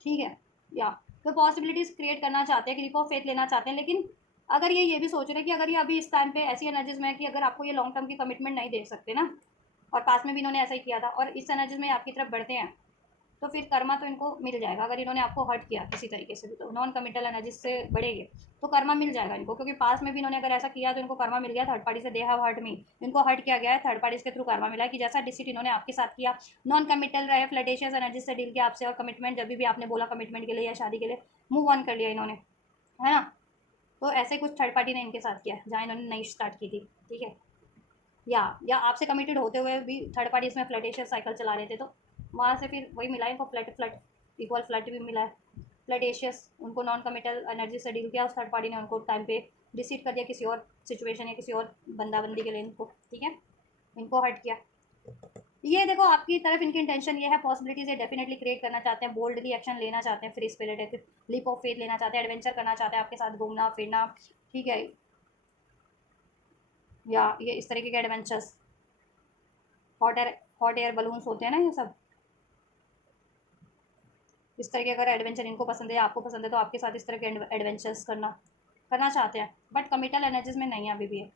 ठीक है। या तो पॉसिबिलिटीज़ क्रिएट करना चाहते हैं, ग्रिप ऑफ फेथ लेना चाहते हैं। लेकिन अगर ये भी सोच रहे हैं कि अगर ये अभी इस टाइम पे ऐसी एनर्जीज में है कि अगर आपको ये लॉन्ग टर्म की कमिटमेंट नहीं दे सकते ना, और पास में भी इन्होंने ऐसा ही किया था, और इस एनर्जीज में आपकी तरफ बढ़ते हैं, तो फिर कर्मा तो इनको मिल जाएगा। अगर इन्होंने आपको हर्ट किया किसी तरीके से भी, तो नॉन कमिटल एनर्जी से बढ़ेंगे, तो कर्मा मिल जाएगा इनको, क्योंकि पास में भी इन्होंने अगर ऐसा किया तो इनको कर्मा मिल गया थर्ड पार्टी से। दे हैव हर्ट मी, इनको हर्ट किया गया है, थर्ड पार्टी के थ्रू कर्मा मिला है कि जैसा डिसीट इन्होंने आपके साथ किया, नॉन कमिटल रहे, फ्लर्टेशियस एनर्जी से डील किया आपसे, और कमिटमेंट जब भी आपने बोला कमिटमेंट के लिए या शादी के लिए, मूव ऑन कर लिया इन्होंने, है ना। तो ऐसे कुछ थर्ड पार्टी ने इनके साथ किया जहाँ इन्होंने नई स्टार्ट की थी, ठीक है। या आपसे कमिटेड होते हुए भी थर्ड पार्टी इसमें फ्लर्टेशियस साइकिल चला रहे थे, तो वहाँ से फिर वही मिला है इनको, फ्लट इक्वल फ्लट भी मिला है, फ्लर्टेशियस। उनको नॉन कमिटल एनर्जी से डील किया, उस थर्ड पार्टी ने उनको टाइम पे डिसीड कर दिया किसी और सिचुएशन या किसी और बंदाबंदी के लिए इनको, ठीक है, इनको हर्ट किया। ये देखो आपकी तरफ इनकी इंटेंशन ये है, पॉसिबिलिटीज ये डेफिनेटली क्रिएट करना चाहते हैं, बोल्डली एक्शन लेना चाहते हैं, free spirited leap of faith लेना चाहते हैं, एडवेंचर करना चाहते हैं आपके साथ, घूमना फिरना, ठीक है। या ये इस तरीके के एडवेंचर्स, हॉट एयर बलून्स होते हैं ना, ये सब इस तरह के अगर एडवेंचर इनको पसंद है, आपको पसंद है, तो आपके साथ इस तरह के एडवेंचर्स करना चाहते हैं। बट कमिटल एनर्जीज में नहीं है अभी भी है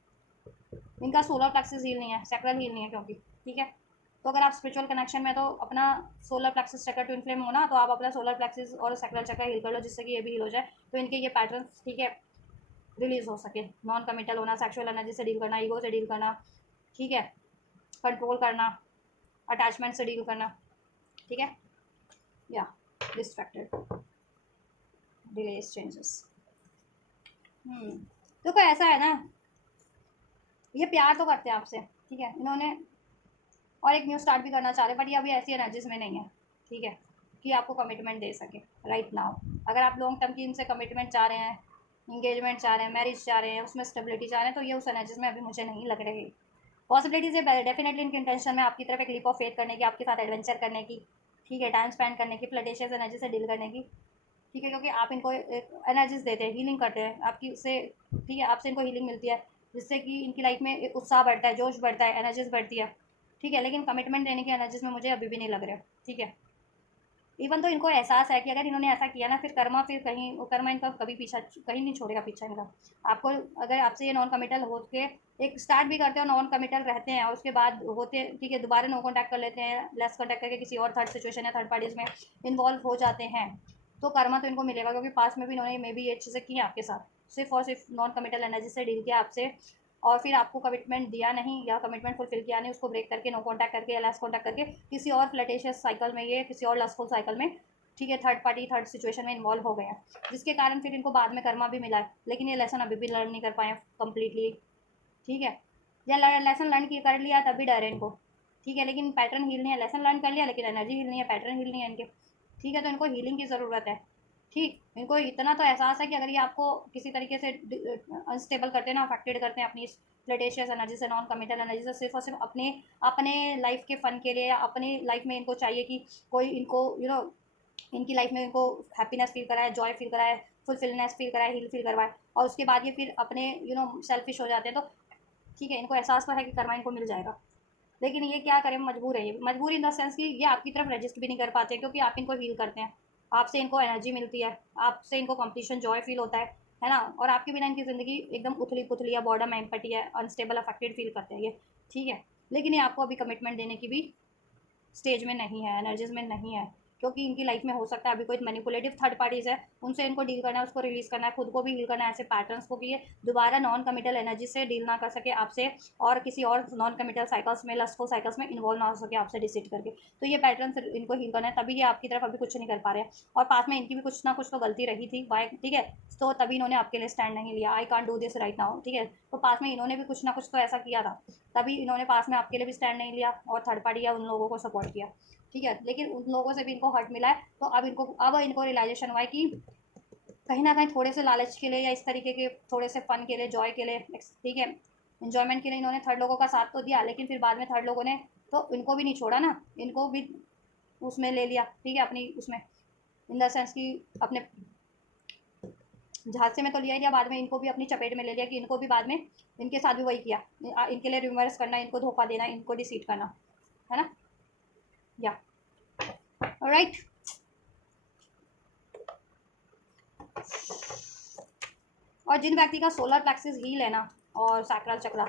इनका। सोलर प्लेक्सिस हील नहीं है, सैक्रल हील नहीं है, क्योंकि ठीक है। तो अगर आप स्पिरिचुअल कनेक्शन में, तो अपना सोलर प्लेक्सिस चक्र ट्विन फ्लेम हो ना, तो आप अपना सोलर प्लेक्सिस और सैक्रल चक्र हील कर लो, जिससे कि ये भी हील हो जाए, तो इनके ये पैटर्न, ठीक है, रिलीज हो सके। नॉन कमिटल होना, सेक्सुअल एनर्जी से डील करना, ईगो से डील करना, ठीक है, कंट्रोल करना, अटैचमेंट से डील करना, ठीक है। या डिस्ट्रैक्टेड, डिलेस, चेंजेस। देखो ऐसा है ना, ये प्यार तो करते हैं आपसे, ठीक है, इन्होंने, और एक न्यू स्टार्ट भी करना चाह रहे हैं, बट ये अभी ऐसी एनर्जीज में नहीं है, ठीक है, कि आपको कमिटमेंट दे सके राइट नाउ। अगर आप लॉन्ग टर्म की इनसे कमिटमेंट चाह रहे हैं, इंगेजमेंट चाह रहे हैं, मैरिज चाह रहे हैं, उसमें स्टेबिलिटी चाह रहे हैं, तो ये उस एनर्जीज में अभी मुझे नहीं लग रही। पॉसिबिलिटीज ये डेफिनेटली इनकी इंटेंशन में आपकी तरफ एक लीप ऑफ फेथ करने की, आपके साथ एडवेंचर करने की, ठीक है, टाइम स्पेंड करने की, फ्लर्टेशियस एनर्जी से डील करने की, ठीक है, क्योंकि आप इनको एनर्जीज देते हैं, हीलिंग करते हैं आपकी उससे, ठीक है, आपसे इनको हीलिंग मिलती है, जिससे कि इनकी लाइफ में एक उत्साह बढ़ता है, जोश बढ़ता है, एनर्जीज बढ़ती है, ठीक है। लेकिन कमिटमेंट देने की एनर्जीज में मुझे अभी भी नहीं लग रहा है, ठीक है। इवन तो इनको एहसास है कि अगर इन्होंने ऐसा किया ना, फिर कर्मा, फिर कहीं कर्मा इनका कभी पीछा, कहीं नहीं छोड़ेगा पीछा इनका। आपको अगर आपसे ये नॉन कमिटल हो के एक स्टार्ट भी करते हो, नॉन कमिटल रहते हैं, और उसके बाद होते, ठीक है, दोबारा नो कॉन्टैक्ट कर लेते हैं, लेस कॉन्टैक्ट करके किसी और थर्ड सिचुएशन या थर्ड पार्टीज में इन्वॉल्व हो जाते हैं, तो कर्मा तो इनको मिलेगा, क्योंकि पास में भी इन्होंने मे भी ये चीज़ें की हैं आपके साथ, सिर्फ और सिर्फ नॉन कमिटल एनर्जी से डील किया आपसे, और फिर आपको कमिटमेंट दिया नहीं, या कमिटमेंट फुलफिल किया नहीं, उसको ब्रेक करके, नो कॉन्टैक्ट करके या लेस कॉन्टैक्ट करके किसी और फ्लर्टेशियस साइकिल में, ये किसी और लस्टफुल साइकिल में, ठीक है, थर्ड पार्टी थर्ड सिचुएशन में इन्वॉल्व हो गए हैं, जिसके कारण फिर इनको बाद में कर्मा भी मिला है, लेकिन ये लेसन अभी भी लर्न नहीं कर पाए कम्प्लीटली, ठीक है। या लेसन लर्न कर लिया तभी डर है इनको, ठीक है, लेकिन पैटर्न हील नहीं है, लेसन लर्न कर लिया लेकिन एनर्जी हील नहीं है, पैटर्न हील नहीं है इनके, ठीक है। तो इनको हीलिंग की ज़रूरत है, ठीक। इनको इतना तो एहसास है कि अगर ये आपको किसी तरीके से अनस्टेबल करते हैं ना, अफेक्टेड करते हैं अपनी फ्लर्टेशियस एनर्जी से, नॉन कमिटल एनर्जी से, सिर्फ और सिर्फ अपने अपने लाइफ के फ़न के लिए, या अपनी लाइफ में इनको चाहिए कि कोई इनको इनकी लाइफ में इनको हैप्पीनेस फील कराए, जॉय फील कराए, फुलफिलनेस फील कराए, हील फील करवाए, और उसके बाद ये फिर अपने सेल्फिश हो जाते हैं। तो ठीक है, इनको एहसास तो है कि कर्मा इनको मिल जाएगा, लेकिन ये क्या करें, मजबूर है, ये मजबूर इन द सेंस कि ये आपकी तरफ रजिस्ट भी नहीं कर पाते, क्योंकि आप इनको हील करते हैं, आपसे इनको एनर्जी मिलती है, आपसे इनको कंप्लीशन जॉय फील होता है ना, और आपके बिना इनकी ज़िंदगी एकदम उथली पुथली या बॉर्डर में एम्पटी है, अनस्टेबल अफेक्टेड फील करते हैं ये। ठीक है, लेकिन ये आपको अभी कमिटमेंट देने की भी स्टेज में नहीं है, एनर्जीज में नहीं है, क्योंकि इनकी लाइफ में हो सकता है अभी कोई मैनिपुलेटिव थर्ड पार्टीज है, उनसे इनको डील करना है, उसको रिलीज करना है, खुद को भी हील करना है, ऐसे पैटर्न्स को भी ये दोबारा नॉन कमिटल एनर्जी से डील ना कर सके आपसे, और किसी और नॉन कमिटल साइकिल्स में, लस्टफुल साइकिल्स में इन्वॉल्व ना हो सके आपसे डिसीड करके। तो ये पैटर्न इनको हील करना है, तभी ये आपकी तरफ अभी कुछ नहीं कर पा रहे हैं, और पास में इनकी भी कुछ ना कुछ तो गलती रही थी बाय, ठीक है, तो तभी इन्होंने आपके लिए स्टैंड नहीं लिया, आई can't do this right now, ठीक है, तो पास में इन्होंने भी कुछ ना कुछ तो ऐसा किया था, तभी इन्होंने पास में आपके लिए भी स्टैंड नहीं लिया और थर्ड पार्टी या उन लोगों को सपोर्ट किया। ठीक है, लेकिन उन लोगों से भी इनको हर्ट मिला है, तो अब इनको रियलाइजेशन हुआ है कि कहीं ना कहीं थोड़े से लालच के लिए या इस तरीके के थोड़े से फन के लिए, जॉय के लिए, ठीक है, इन्जॉयमेंट के लिए इन्होंने थर्ड लोगों का साथ तो दिया, लेकिन फिर बाद में थर्ड लोगों ने तो इनको भी नहीं छोड़ा ना, इनको भी उसमें ले लिया, ठीक है, अपनी उसमें, इन द सेंस कि अपने झांसे में तो लिया ही लिया, बाद में इनको भी अपनी चपेट में ले लिया कि इनको भी बाद में इनके साथ भी वही किया, इनके लिए रिवर्स करना, इनको धोखा देना, इनको डिसीट करना, है ना, या राइट। और जिन व्यक्ति का सोलर प्लेक्सिस हील है ना, और सैक्रल चक्रा,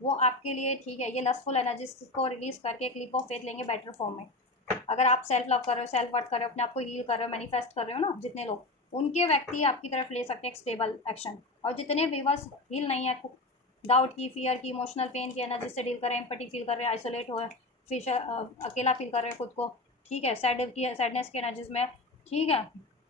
वो आपके लिए ठीक है, ये लस्टफुल एनर्जीज को रिलीज करके एक लीप ऑफ फेथ लेंगे बेटर फॉर्म में। अगर आप सेल्फ लव कर रहे हो, सेल्फ वर्थ कर रहे हो, अपने आप को हील कर रहे हो, मैनिफेस्ट कर रहे हो ना, जितने लोग, उनके व्यक्ति आपकी तरफ ले सकते हैं एक स्टेबल एक्शन, और जितने व्यूवर्स हील नहीं है, डाउट की, फियर की, इमोशनल पेन की एनर्जी से डील कर रहे हैं, एम्पैथी फील कर रहे हैं, आइसोलेट हो, फिर अकेला फील कर रहे हैं खुद को, ठीक है, सैडनेस की एनर्जीज में, ठीक है,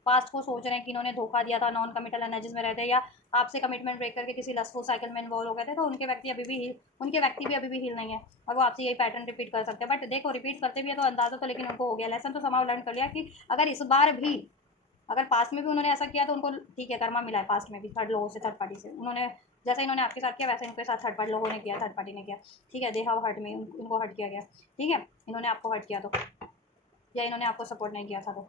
पास्ट को सोच रहे हैं कि इन्होंने धोखा दिया था, नॉन कमिटल एनर्जीज में रहते हैं, या आपसे कमिटमेंट ब्रेक करके किसी लस्टफुल साइकिल में इन्वॉल्व हो गए थे, तो उनके व्यक्ति भी अभी भी हील नहीं है, और वो आपसे यही पैटर्न रिपीट कर सकते हैं। बट देखो, रिपीट करते भी है तो अंदाजा तो लेकिन उनको हो गया, लेसन तो समाव लर्न कर लिया कि अगर इस बार भी, अगर पास्ट में भी उन्होंने ऐसा किया तो उनको ठीक है, कर्मा मिला है, पास्ट में भी थर्ड लोगों से, थर्ड पार्टी से, उन्होंने जैसे इन्होंने आपके साथ किया वैसे इनके साथ थर्ड पार्टी लोगों ने किया, थर्ड पार्टी ने किया, ठीक है, दे हैव हर्ट में, इनको हर्ट किया गया, ठीक है, इन्होंने आपको हर्ट किया तो, या इन्होंने आपको सपोर्ट नहीं किया था तो,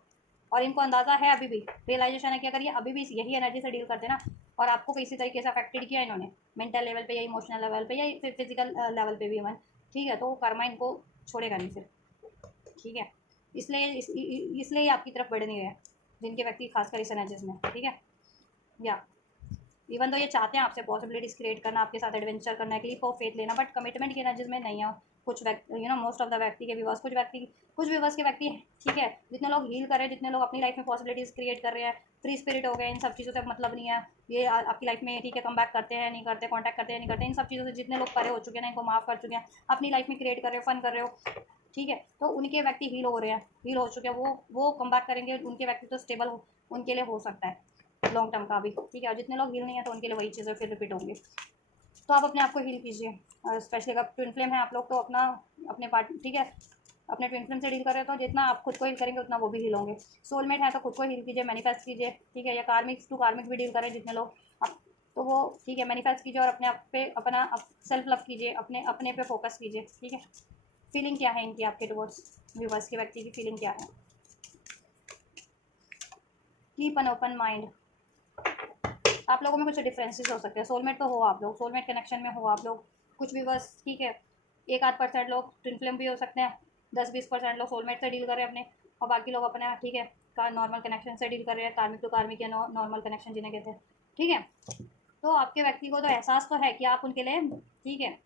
और इनको अंदाज़ा है अभी भी, रियलाइजेशन है कि अगर ये अभी भी यही एनर्जी से डील करते ना, और आपको किसी तरीके से अफेक्टेड किया इन्होंने, मेंटल लेवल पे या इमोशनल लेवल पे या फिर फिजिकल लेवल पे भी इवन, ठीक है, तो कर्मा इनको छोड़ेगा नहीं फिर, ठीक है, इसलिए ये आपकी तरफ बढ़ नहीं रहे, जिनके व्यक्ति खासकर इस एनर्जीज में, ठीक है, या इवन तो ये चाहते हैं आपसे पॉसिबिलिटीज क्रिएट करना, आपके साथ एडवेंचर करना, एक लीप ऑफ फेथ लेना, बट कमिटमेंट की एनर्जीज में नहीं है, कुछ व्यक्ति, मोस्ट ऑफ द व्यक्ति के व्यूवर्स, कुछ व्यूवर्स के व्यक्ति, ठीक है, जितने लोग हील कर रहे हैं, जितने लोग अपनी लाइफ में पॉसिबिलिटीज क्रिएट कर रहे हैं, फ्री स्पिरिट हो गए, इन सब चीज़ों से मतलब नहीं है, ये आपकी लाइफ में, ठीक है, कम बैक करते हैं नहीं करते, कॉन्टैक्ट करते हैं नहीं करते, इन सब चीज़ों से जितने लोग परे हो चुके हैं ना, इनको माफ़ कर चुके हैं, अपनी लाइफ में क्रिएट कर रहे हो, फन कर रहे हो, ठीक है, तो उनके व्यक्ति हील हो रहे हैं, हील हो चुके हैं, वो कम बैक करेंगे, उनके व्यक्ति तो स्टेबल उनके लिए हो सकता है लॉन्ग टर्म का भी, ठीक है, और जितने लोग हील नहीं है तो उनके लिए वही चीज़ें फिर रिपीट होंगे। तो आप अपने आप को हील कीजिए, और स्पेशली अगर ट्विन फ्लेम है आप लोग, तो अपना अपने पार्ट, ठीक है, अपने ट्विन फ्लेम से डील कर रहे हो तो जितना आप खुद को हील करेंगे उतना वो भी हील होंगे। सोलमेट है तो खुद को हील कीजिए, मैनिफेस्ट कीजिए, ठीक है, या कार्मिक्स टू कार्मिक भी डील करें जितने लोग आप, तो वो ठीक है, मैनिफेस्ट कीजिए और अपने आप पे अपना सेल्फ लव कीजिए, अपने अपने पे फोकस कीजिए, ठीक है। फीलिंग क्या है इनकी आपके टुवर्ड्स व्यूवर्स के व्यक्ति की फीलिंग क्या है? Keep an open mind. आप लोगों में कुछ डिफरेंसेस हो सकते हैं, सोलमेट तो हो आप लोग, सोलमेट कनेक्शन में हो आप लोग, कुछ भी बस, ठीक है, 1-8% लोग ट्विन फ्लेम भी हो सकते हैं, 10-20% लोग सोलमेट से डील कर रहे हैं अपने, और बाकी लोग अपने, ठीक है, का नॉर्मल कनेक्शन से डील कर रहे हैं, कार्मिक टू कार्मिक या नॉर्मल कनेक्शन जिन्हें कहते हैं, ठीक है। तो आपके व्यक्ति को तो एहसास तो है कि आप उनके लिए, ठीक है,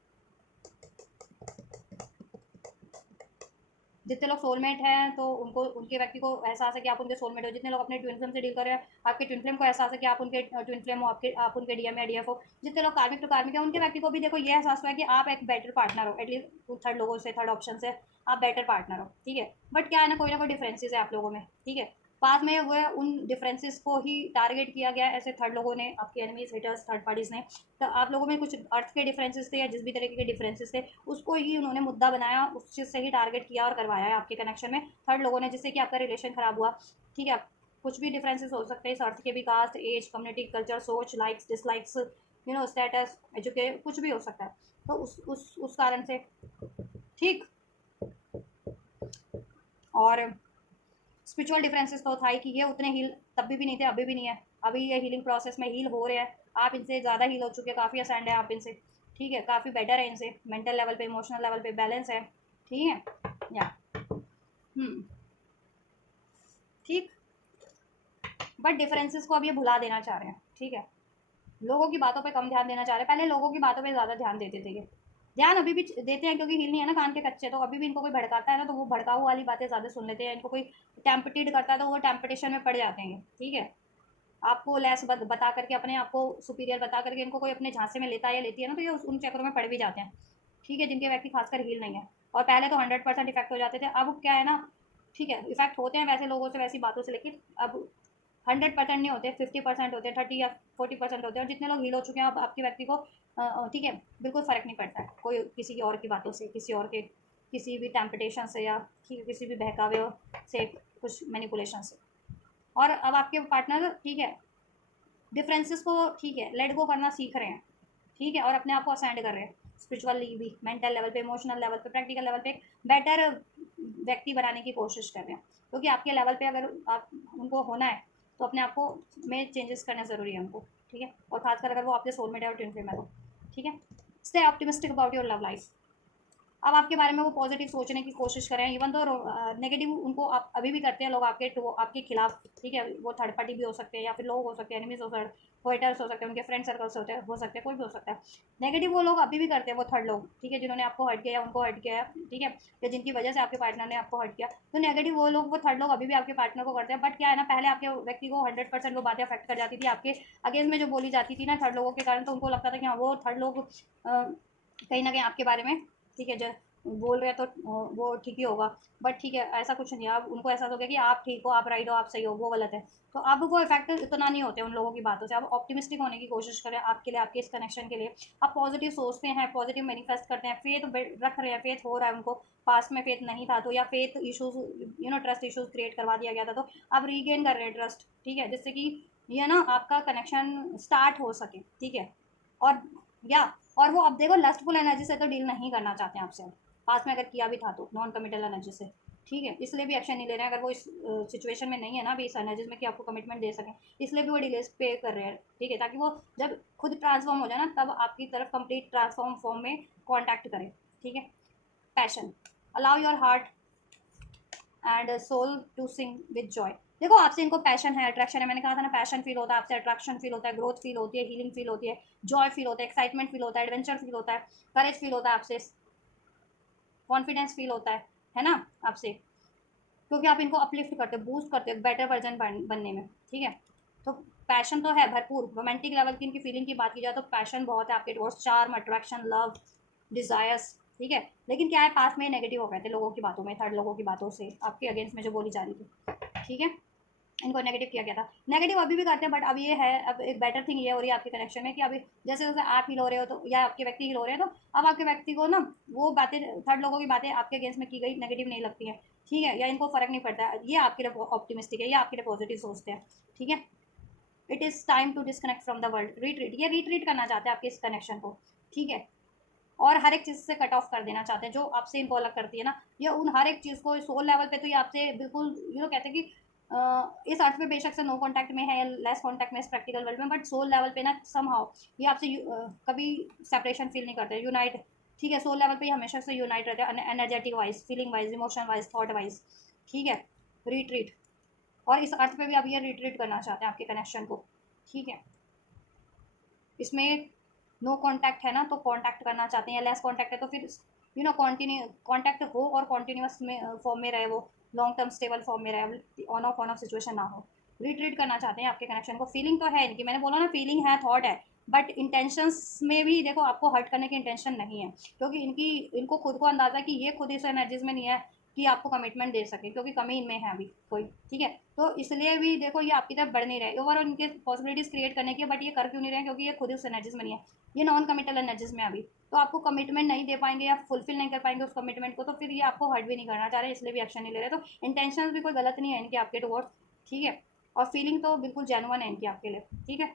जितने लोग सोलमेट हैं तो उनको, उनके व्यक्ति को एहसास है कि आप उनके सोलमेट हो, जितने लोग अपने ट्विन फ्लेम से डील कर रहे हैं, आपके ट्विन फ्लेम को एहसास है कि आप उनके ट्विन फ्लेम हो, आप उनके डीएम या डीएफ हो, जितने लोग कार्मिक टू कार्मिक है उनके व्यक्ति को भी देखो ये एहसास हुआ है कि आप एक बेटर पार्टनर हो, एटलीस्ट थर्ड लोगों से, थर्ड ऑप्शन से आप बेटर पार्टनर हो, ठीक है। बट क्या है ना कोई डिफरेंसेस है आप लोगों में, ठीक है, बाद में वो उन डिफरेंसेस को ही टारगेट किया गया ऐसे थर्ड लोगों ने, आपके एनिमीज, हेटर्स, थर्ड पार्टीज ने, तो आप लोगों में कुछ अर्थ के डिफरेंसेस थे या जिस भी तरीके के डिफरेंसेस थे उसको ही उन्होंने मुद्दा बनाया, उस चीज़ से ही टारगेट किया और करवाया है आपके कनेक्शन में थर्ड लोगों ने, जिससे कि आपका रिलेशन खराब हुआ, ठीक है। कुछ भी डिफरेंसेस हो सकते हैं इस अर्थ के भी, कास्ट, एज, कम्युनिटी, कल्चर, सोच, लाइक्स, डिसलाइक्स, स्टेटस, एजुकेट, कुछ भी हो सकता है, तो उस कारण से, ठीक। और स्पिरिचुअल डिफरेंसेस तो था ही कि ये उतने हील तब भी नहीं थे, अभी भी नहीं है, अभी ये हीलिंग प्रोसेस में हील हो रहे हैं, आप इनसे ज़्यादा हील हो चुके हैं, काफ़ी असेंड है आप इनसे, ठीक है, काफ़ी बेटर है इनसे, मेंटल लेवल पे, इमोशनल लेवल पे बैलेंस है। ठीक है, या ठीक। बट डिफरेंसेस को अब ये भुला देना चाह रहे हैं। ठीक है, लोगों की बातों पे कम ध्यान देना चाह रहे हैं, पहले लोगों की बातों पे ज़्यादा ध्यान देते थे ये। ध्यान अभी भी देते हैं क्योंकि हिल नहीं है ना कान के कच्चे, तो अभी भी इनको कोई भड़काता है ना तो वो भड़काऊ वाली बातें ज़्यादा सुन लेते हैं। इनको कोई टेम्पटेड करता है तो वो टेम्पटेशन में पड़ जाते हैं। ठीक है, आपको लेस बता करके, अपने आप को सुपीरियर बता करके इनको कोई अपने झांसे में लेता है या लेती है ना, तो ये उन चक्करों में पड़ भी जाते हैं। ठीक है, जिनके व्यक्ति खासकर हील नहीं है। और पहले तो 100% इफेक्ट हो जाते थे, अब क्या है ना, ठीक है, इफेक्ट होते हैं वैसे लोगों से, वैसी बातों से, लेकिन अब 100% नहीं होते, 50% होते हैं, 30 या 40% होते हैं। और जितने लोग हील हो चुके हैं, अब आपके व्यक्ति को ठीक है, बिल्कुल फ़र्क नहीं पड़ता है कोई किसी की और की बातों से, किसी और के किसी भी टेम्पटेशन से, या ठीक है किसी भी बहकावे से, कुछ मैनिपुलेशन से। और अब आपके पार्टनर ठीक है डिफरेंसेस को ठीक है लेट गो करना सीख रहे हैं। ठीक है, और अपने आप को असेंड कर रहे हैं स्पिरिचुअली भी, मेंटल लेवल पे, इमोशनल लेवल पे, प्रैक्टिकल लेवल पे एक बेटर व्यक्ति बनाने की कोशिश कर रहे हैं। क्योंकि आपके लेवल पे अगर आप उनको होना है तो अपने आप को में चेंजेस करना ज़रूरी है उनको। ठीक है, और खासकर अगर वो आपके सोलमेट है और ट्विन फ्लेम है तो। ठीक है, stay optimistic about your love life. अब आपके बारे में वो पॉजिटिव सोचने की कोशिश करें, इवन तो नेगेटिव उनको आप अभी भी करते हैं लोग आपके खिलाफ। ठीक है, वो थर्ड पार्टी भी हो सकते हैं, या फिर लोग हो सकते हैं, एनिमीज हो सकते हैं, होइटर्स हो सकते हैं, उनके फ्रेंड सर्कल्स हो सकते हैं, कोई भी हो सकता है। नेगेटिव वो लोग अभी भी करते हैं, वो थर्ड लोग। ठीक है, जिन्होंने आपको हर्ट किया, उनको हर्ट किया है। ठीक है, या जिनकी वजह से आपके पार्टनर ने आपको हर्ट किया, तो नेगेटिव वो लोग, वो थर्ड लोग अभी भी आपके पार्टनर को करते हैं। बट क्या है ना, पहले आपके व्यक्ति को 100% वो बातें अफेक्ट कर जाती थी, आपके अगेंस्ट में जो बोली जाती थी ना थर्ड लोगों के कारण, तो उनको लगता था कि हाँ वो थर्ड लोग कहीं ना कहीं आपके बारे में ठीक है जो बोल रहे हैं तो वो ठीक ही होगा। बट ठीक है, ऐसा कुछ नहीं है। अब उनको ऐसा हो गया कि आप ठीक हो, आप राइट हो, आप सही हो, वो गलत है। तो अब वो इफेक्ट इतना नहीं होते उन लोगों की बातों से। आप ऑप्टिमिस्टिक होने की कोशिश करें आपके लिए, आपके इस कनेक्शन के लिए। आप पॉजिटिव सोचते हैं, पॉजिटिव मैनिफेस्ट करते हैं, फेथ रख रहे हैं, फेथ हो रहा है उनको। पास में फेथ नहीं था तो, या faith issues trust issues create करवा दिया गया था, तो आप रीगेन कर रहे हैं ट्रस्ट। ठीक है, जिससे कि ये ना आपका कनेक्शन स्टार्ट हो सके। ठीक है, और या और वो अब देखो लस्टफुल एनर्जी से तो डील नहीं करना चाहते हैं आपसे, पास में अगर किया भी था तो नॉन कमिटल एनर्जी से। ठीक है, इसलिए भी एक्शन नहीं ले रहे हैं। अगर वो इस सिचुएशन में नहीं है ना अभी इस एनर्जीज में कि आपको कमिटमेंट दे सकें, इसलिए भी वो डिलेस पे कर रहे हैं। ठीक है, ताकि वो जब खुद ट्रांसफॉर्म हो जाए ना, तब आपकी तरफ कंप्लीट ट्रांसफॉर्म फॉर्म में कॉन्टैक्ट करें। ठीक है, passion, allow your heart and soul to sing with joy. देखो आपसे इनको पैशन है, अट्रैक्शन है, मैंने कहा था ना, पैशन फील होता है आपसे, अट्रैक्शन फील होता है, ग्रोथ फील होती है, हीलिंग फील होती है, जॉय फील होता है, एक्साइटमेंट फील होता है, एडवेंचर फील होता है, करेज फील होता है आपसे, कॉन्फिडेंस फील होता है ना आपसे। क्योंकि आप इनको अपलिफ्ट करते हो, बूस्ट करते हो बेटर वर्जन बनने में। ठीक है, तो पैशन तो है भरपूर। रोमांटिक लेवल की इनकी फीलिंग की बात की जाए तो पैशन बहुत है आपके towards, charm, attraction, love, desires. ठीक है, लेकिन क्या है, पास में नेगेटिव हो गए थे लोगों की बातों में, थर्ड लोगों की बातों से आपके अगेंस्ट में जो बोली जा रही थी। ठीक है, इनको नेगेटिव किया गया था, नेगेटिव अभी भी करते हैं। बट अब ये है, अब एक बेटर थिंग ये हो रही है आपके कनेक्शन में कि अभी जैसे जैसे आप हील हो रहे हो तो, या आपके व्यक्ति हील हो रहे हैं, तो अब आपके व्यक्ति को ना वो बातें, थर्ड लोगों की बातें आपके अगेंस्ट में की गई नेगेटिव नहीं लगती हैं। ठीक है, या इनको फ़र्क नहीं पड़ता है, ये आपके लिए ऑप्टिमिस्टिक है, ये आपके लिए पॉजिटिव सोचते हैं। ठीक है, it is time to disconnect from the world, retreat, ये रिट्रीट करना चाहते हैं आपके इस कनेक्शन को। ठीक है, और हर एक चीज़ से कट ऑफ कर देना चाहते हैं जो आपसे इनको अलग करती है ना, ये उन हर एक चीज़ को सोल लेवल पे तो ये आपसे बिल्कुल कहते हैं कि इस अर्थ पे बेशक से नो कांटेक्ट में है या लेस कांटेक्ट में इस प्रैक्टिकल वर्ल्ड में, बट सोल लेवल पे ना समहाउ ये आपसे कभी सेपरेशन फील नहीं करते, यूनाइट। ठीक है, सोल लेवल पे ये हमेशा से यूनाइट रहते हैं, energetic wise, feeling wise, emotion wise, thought wise. ठीक है, रिट्रीट, और इस अर्थ पे भी आप ये रिट्रीट करना चाहते हैं आपके कनेक्शन को। ठीक है, इसमें नो कांटेक्ट है ना तो कांटेक्ट करना चाहते हैं, या लेस कांटेक्ट है तो फिर कंटिन्यू कांटेक्ट हो, और कॉन्टीन्यूस में फॉर्म में रहे, वो लॉन्ग टर्म स्टेबल फॉर्म में रहे, ऑन ऑफ सिचुएशन ना हो। रिट्रीट करना चाहते हैं आपके कनेक्शन को। फीलिंग तो है इनकी, मैंने बोला ना फीलिंग है, थॉट है, बट इंटेंशंस में भी देखो आपको हर्ट करने की इंटेंशन नहीं है। क्योंकि इनको खुद को अंदाज़ा कि ये खुद इस एनर्जीज में नहीं है कि आपको कमिटमेंट दे सके, क्योंकि कमी इनमें है अभी कोई। ठीक है, तो इसलिए भी देखो ये आपकी तरफ बढ़ नहीं रहे, ओवरऑल इनके पॉसिबिलिटीज़ क्रिएट करने की, बट ये कर क्यों नहीं रहे हैं, क्योंकि ये खुद उस एनर्जीज में नहीं है, ये नॉन कमिटल एनर्जीज में अभी। तो आपको कमिटमेंट नहीं दे पाएंगे या फुलफिल नहीं कर पाएंगे उस कमिटमेंट को, तो फिर ये आपको हर्ट भी नहीं करना चाह रहे, इसलिए भी एक्शन नहीं ले रहे। तो इंटेंशन भी कोई गलत नहीं है इनके आपके टुवर्ड्स। ठीक है, और फीलिंग तो बिल्कुल जेन्युइन है इनकी आपके लिए। ठीक है,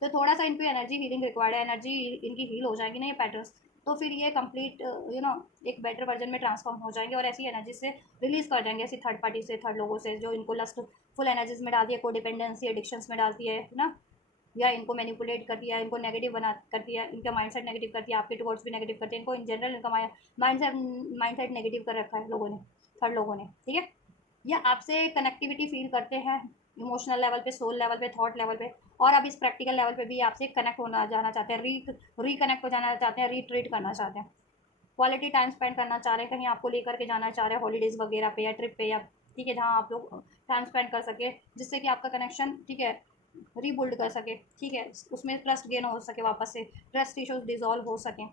तो थोड़ा सा इनको एनर्जी हीलिंग रिक्वायर्ड है, एनर्जी इनकी हील हो जाएगी ना ये पैटर्न्स, तो फिर ये कंप्लीट एक बेटर वर्जन में ट्रांसफॉर्म हो जाएंगे, और ऐसी एनर्जी से रिलीज़ कर जाएंगे, ऐसी थर्ड पार्टी से, थर्ड लोगों से जो इनको लस्ट फुल एनर्जीज में डालती है, को डिपेंडेंसी एडिक्शंस में डालती है ना, या इनको मैनिपुलेट करती है, इनको नेगेटिव बना करती है, इनका माइंडसेट नेगेटिव करती है, आपके टुवर्ड्स भी नेगेटिव करती है, इनको इन जनरल इनका माइंडसेट नेगेटिव कर रखा है लोगों ने, थर्ड लोगों ने, ठीक है। या आपसे कनेक्टिविटी फील करते हैं इमोशनल लेवल पे, सोल लेवल पे, थॉट लेवल पे, और अब इस प्रैक्टिकल लेवल पे भी आपसे कनेक्ट होना जाना चाहते हैं, रिकनेक्ट हो जाना चाहते हैं, रीट्रीट करना चाहते हैं, क्वालिटी टाइम स्पेंड करना चाह रहे हैं, कहीं आपको लेकर के जाना चाह रहे हैं हॉलीडेज़ वगैरह पे या ट्रिप पे, या ठीक है जहाँ आप लोग टाइम स्पेंड कर सके, जिससे कि आपका कनेक्शन ठीक है रीबिल्ड कर सके, ठीक है, उसमें ट्रस्ट गेन हो सके, वापस से ट्रस्ट इशूज डिजॉल्व हो सकें,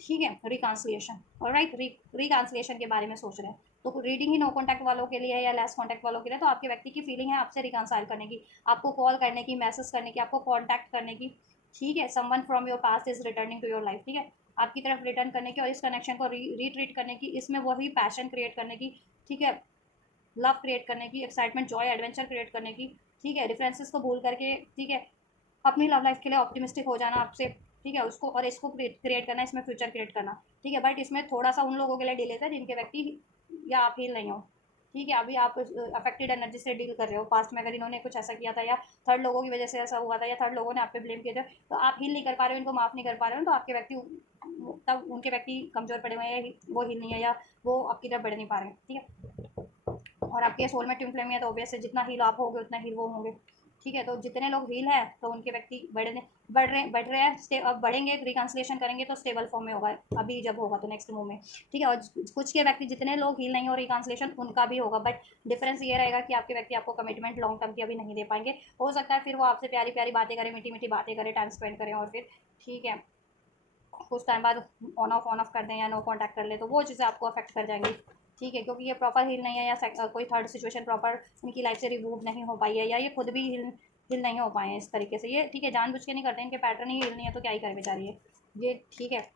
ठीक है, रिकांसलिएशन, और राइट रिकांसलिएशन के बारे में सोच रहे हैं, तो रीडिंग ही नो कॉन्टैक्ट वालों के लिए या लेस कॉन्टैक्ट वालों के लिए, तो आपके व्यक्ति की फीलिंग है आपसे रिकांसाइल करने की, आपको कॉल करने की, मैसेज करने की, आपको कॉन्टैक्ट करने की, ठीक है, someone from your past is returning to your life, ठीक है, आपकी तरफ रिटर्न करने की और इस कनेक्शन को रीट्रीट करने की, इसमें वही पैशन क्रिएट करने की, ठीक है, लव क्रिएट करने की, एक्साइटमेंट, जॉय, एडवेंचर क्रिएट करने की, ठीक है, डिफरेंसेस को भूल करके, ठीक है, अपनी लव लाइफ के लिए ऑप्टिमिस्टिक हो जाना आपसे, ठीक है, उसको और इसको क्रिएट करना, इसमें फ्यूचर क्रिएट करना, ठीक है, बट इसमें थोड़ा सा उन लोगों के लिए डिले है जिनके व्यक्ति या आप हील नहीं हो, ठीक है, अभी आप अफेक्टेड एनर्जी से डील कर रहे हो, पास्ट में अगर इन्होंने कुछ ऐसा किया था या थर्ड लोगों की वजह से ऐसा हुआ था या थर्ड लोगों ने आप पे ब्लेम किए थे, तो आप हील नहीं कर पा रहे हो, इनको माफ़ नहीं कर पा रहे हो, तो आपके व्यक्ति तब उनके व्यक्ति कमज़ोर पड़े हुए हैं, या वो हील नहीं है, या वो आपकी तरफ बढ़ नहीं पा रहे हैं, ठीक है, और आपके सोल में ट्विन फ्लेम में है, तो ऑब्वियस है जितना हील आप होगे उतना हील वो होंगे, ठीक है, तो जितने लोग हील है तो उनके व्यक्ति बढ़ रहे हैं, अब बढ़ेंगे, रिकन्सिलेशन करेंगे तो स्टेबल फॉर्म में होगा, अभी जब होगा तो नेक्स्ट मूव में, ठीक है, और कुछ के व्यक्ति जितने लोग हील नहीं हो रिकन्सिलेशन उनका भी होगा, बट डिफरेंस ये रहेगा कि आपके व्यक्ति आपको कमिटमेंट लॉन्ग टर्म की अभी नहीं दे पाएंगे, हो सकता है फिर वो आपसे प्यारी प्यारी बातें करें, मीठी मीठी बातें करें, टाइम स्पेंड करें, और फिर ठीक है कुछ टाइम बाद ऑन ऑफ कर दें या नो कॉन्टैक्ट कर ले, तो वो चीज़ें आपको अफेक्ट कर जाएंगी, ठीक है, क्योंकि ये प्रॉपर हील नहीं है, या कोई थर्ड सिचुएशन प्रॉपर इनकी लाइफ से रिमूव नहीं हो पाई है, या ये खुद भी हील नहीं हो पाए हैं इस तरीके से, ये ठीक है जानबूझ के नहीं करते, इनके पैटर्न ही हील नहीं है, तो क्या ही करें बेचारी ये ठीक है,